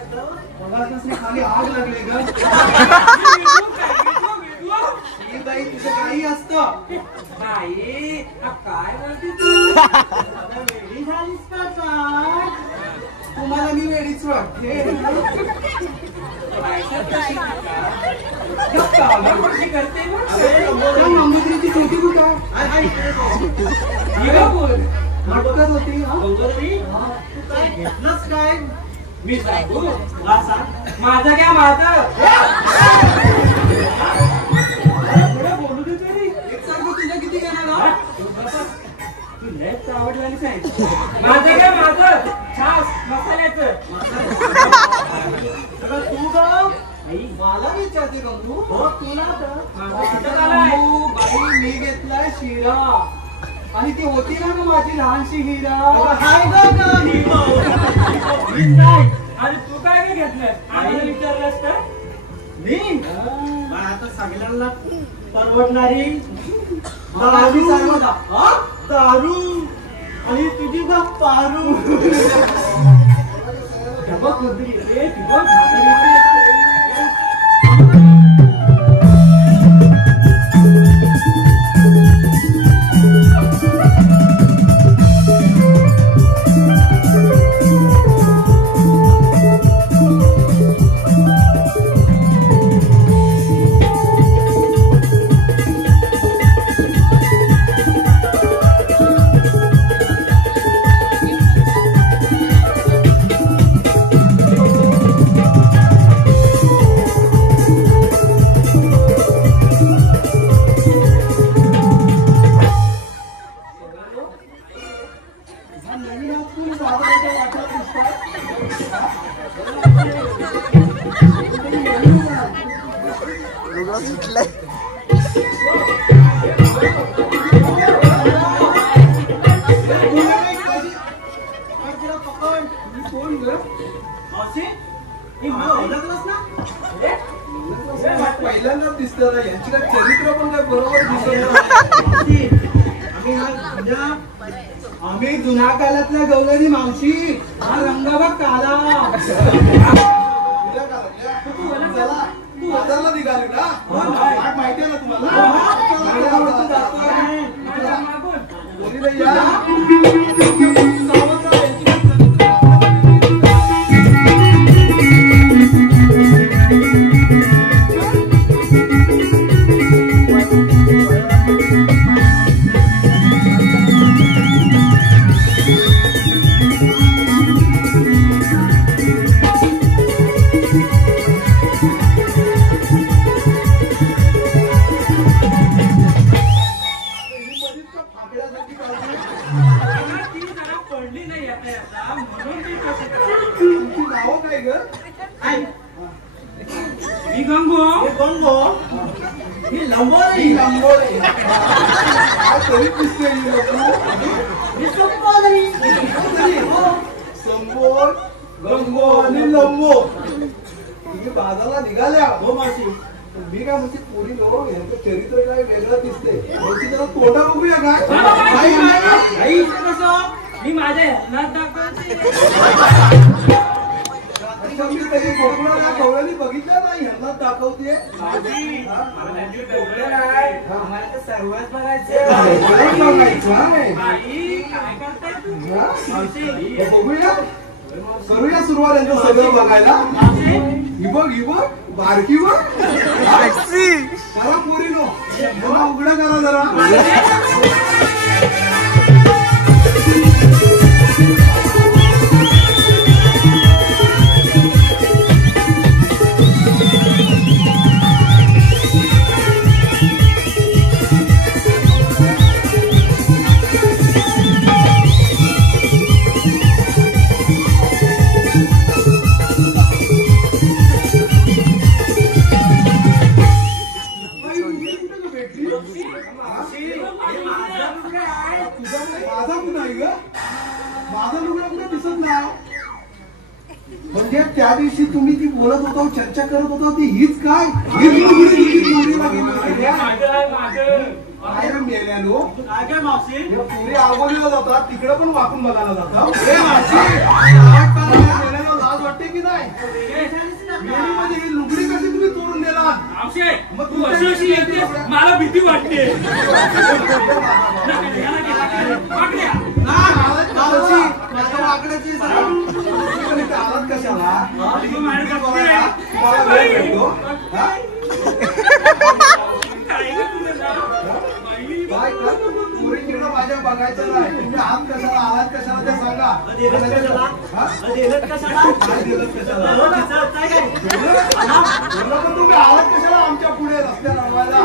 खाली आग लागली ग. बाई तुझं काही असतं बाई काय बोलते तू? वेडी झालीस का काय? तुम्हाला मी वेळीच वाटते. नंबुद्रीची छोटी कुठं भटकत होती. तू काय घेतलंस काय? मी सांगू तुला सांग माझं काय माझं पुढे बोलू दे तरी. एक सांगू तुझ्या किती घेणार तू लयच आवडला नाही. माझं काय माझं छास मसाल्याचं. तू ग मला विचारते का तू? तुला बाई मी घेतलाय शिरा आणि ती होती ना माझी लहानशी हिरा. आणि तू काय काय घेतलंय? आम्हाला विचारलंस का? मी आता सगळ्यांना परवडणारी दारू आणि तुझी बघ पारू. पहिल्यांदाच दिसत यांची काय चरित्र पण काय बरोबर दिसत. आम्ही जुन्या काळातल्या गवळणी मावशी. हा रंग बघ काला. तू बाजारला निघाली ना? माहिती आहे ना तुम्हाला? बाजारला निघाल्या हो मावशी. मी काय म्हणते पोरी लोक यांचं चरित्र काय वेगळं दिसते यांची जरा तोंडा बघूया काय आई कसं मी माझ्या ह्यांना दाखवते अच्छा मी तरी गोकुळाला गवळणी बघितलं नाही ह्यांना दाखवते सर्वच बघायचे बघूया करूया सुरुवात यांचं सगळं बघायला ही बघ बारकी बघ करा पोरी नो मला उघडं करा जरा म्हणजे त्या दिवशी तुम्ही जी बोलत होता चर्चा करत होता ती हीच काय मेल्यानो पुरी आवडीला जातात तिकडे पण वाकून बघायला जातात लाज वाटते की नाही म्हणजे ही लुगडी कशी तुम्ही तोडून देणार मग तू अशी येते मला भीती वाटते आवाज कशाला माझ्या बघायचं नाही तुम्ही हात कशाला आलात कशाला ते सांगा तुम्ही आलात कशाला आमच्या पुढे रस्त्याला अडवायला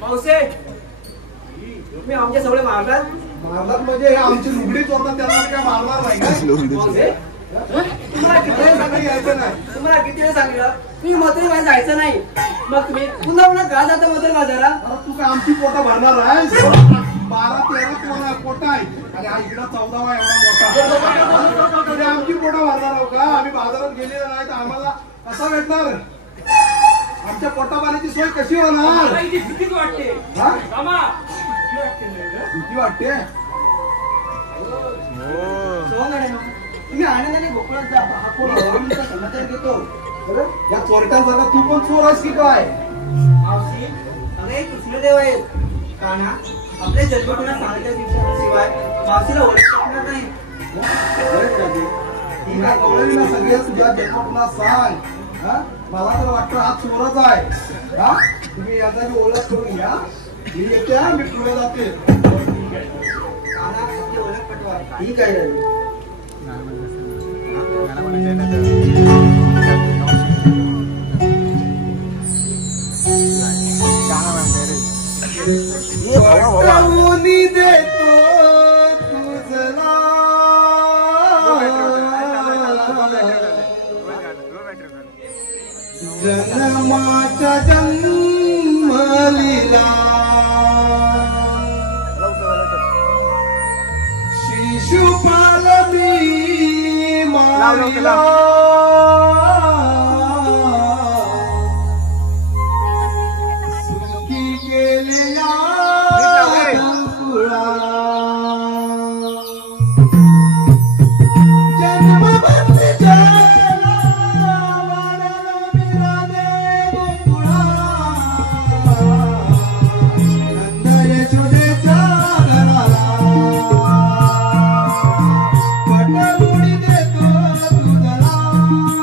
पावसे तुम्ही आमचे सगळे मारतात म्हणजे हे आमची लुगडी चोरतात त्याला काय मारणार नाही काय तुम्हाला किती वेळ सांगितलं तुम्ही मथुरे बाजार जायचं नाही मग तुम्ही पुन्हा का जाता मथुरे बाजारा तू काय आमची पोटा भरणार आहे 12-13 पोटा आहे आणि हा इकडं 14वा एवढा मोठा आमची पोटा भरणार आहोत का आम्ही बाजारात गेलेलो नाही तर आम्हाला कसा भेटणार आमच्या पोटापाण्याची सोय कशी होणार भीतीच वाटते भीती वाटते तुम्ही आनंदाने गोकुळात जा हा कोण समाचार घेतो या चोरट्यांसारखा तू पण चोर आहेस की काय मावशी अरे कृष्णदेव आहेत काना आपल्या जन्मकुणा सांगायच्या दिवसाशिवाय मावशीला ओळखणार नाही ही काय गवळणीला सगळे तुझ्या जन्मकुणा सांग मला तर वाटतं हा चोरच आहे हा तुम्ही याचा ओळख करून घ्या मी येते मी पुढे जाते काना आपली ओळख पटवा ठीक आहे देतो तुझला जन्माच्या जन्मलीला शिशुपाल मी मारिला सुखी केलेल्या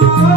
Oh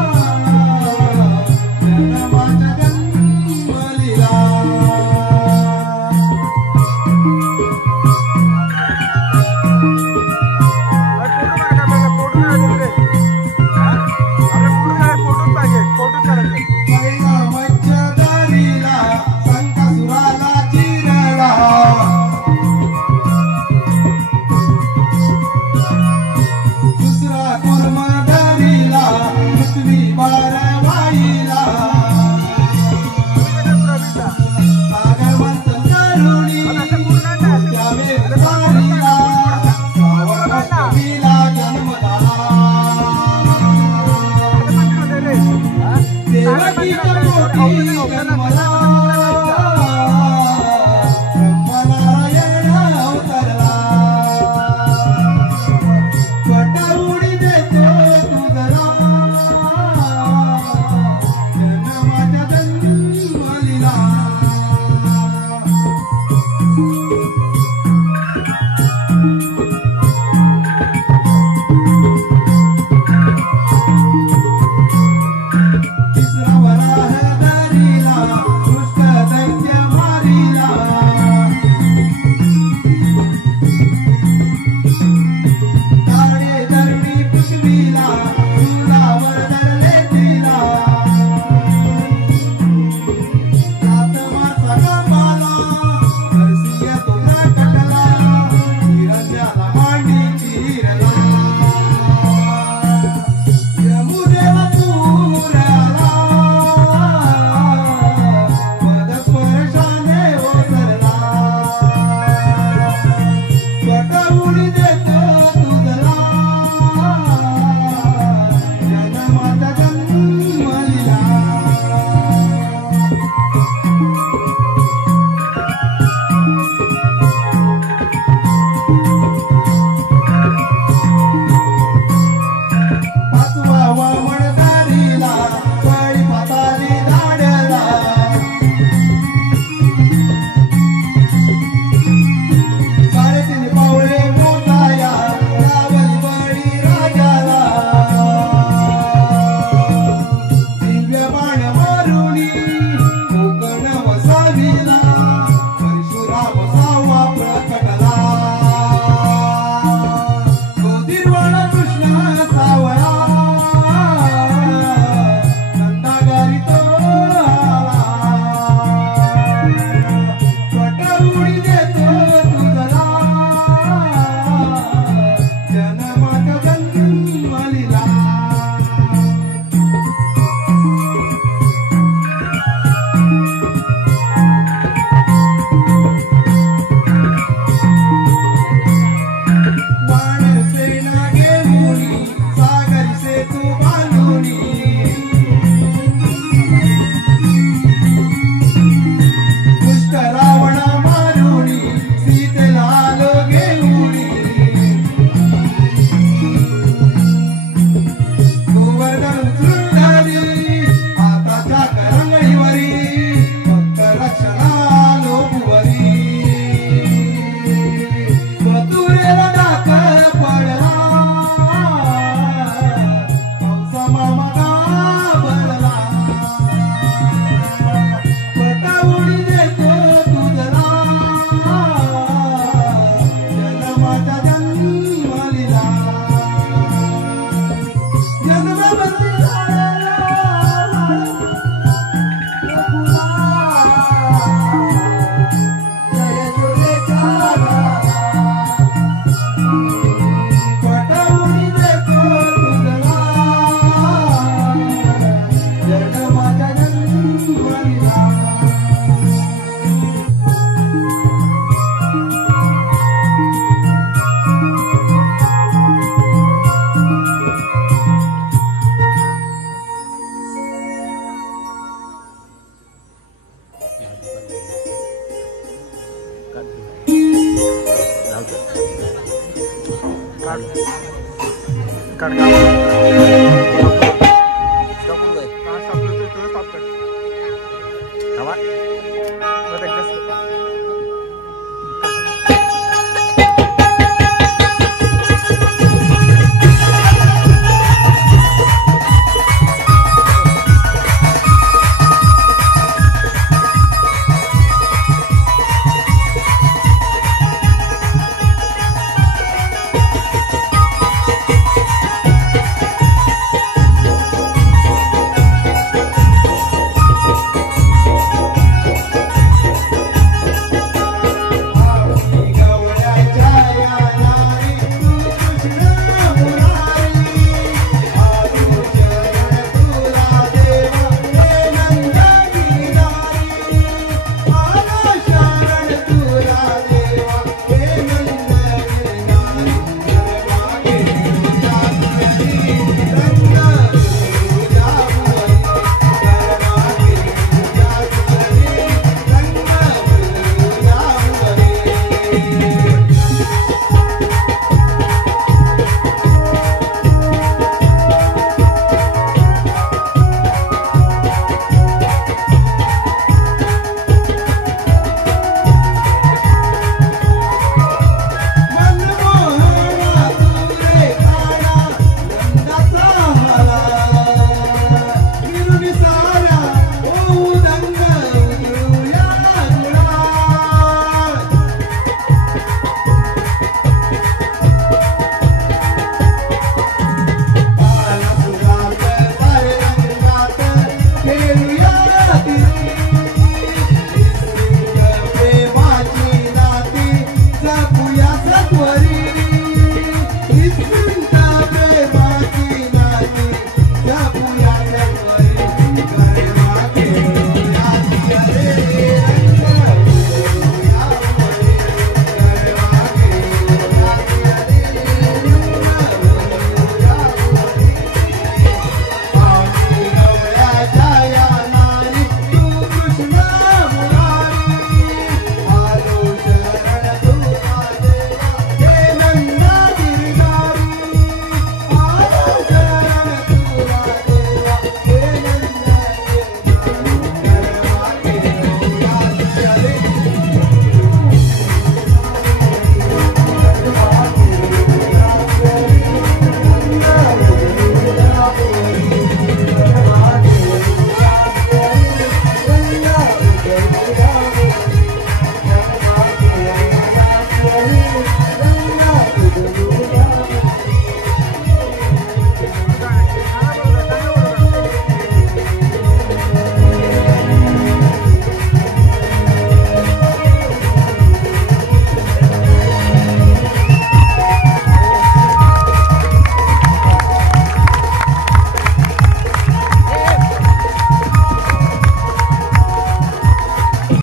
Apa?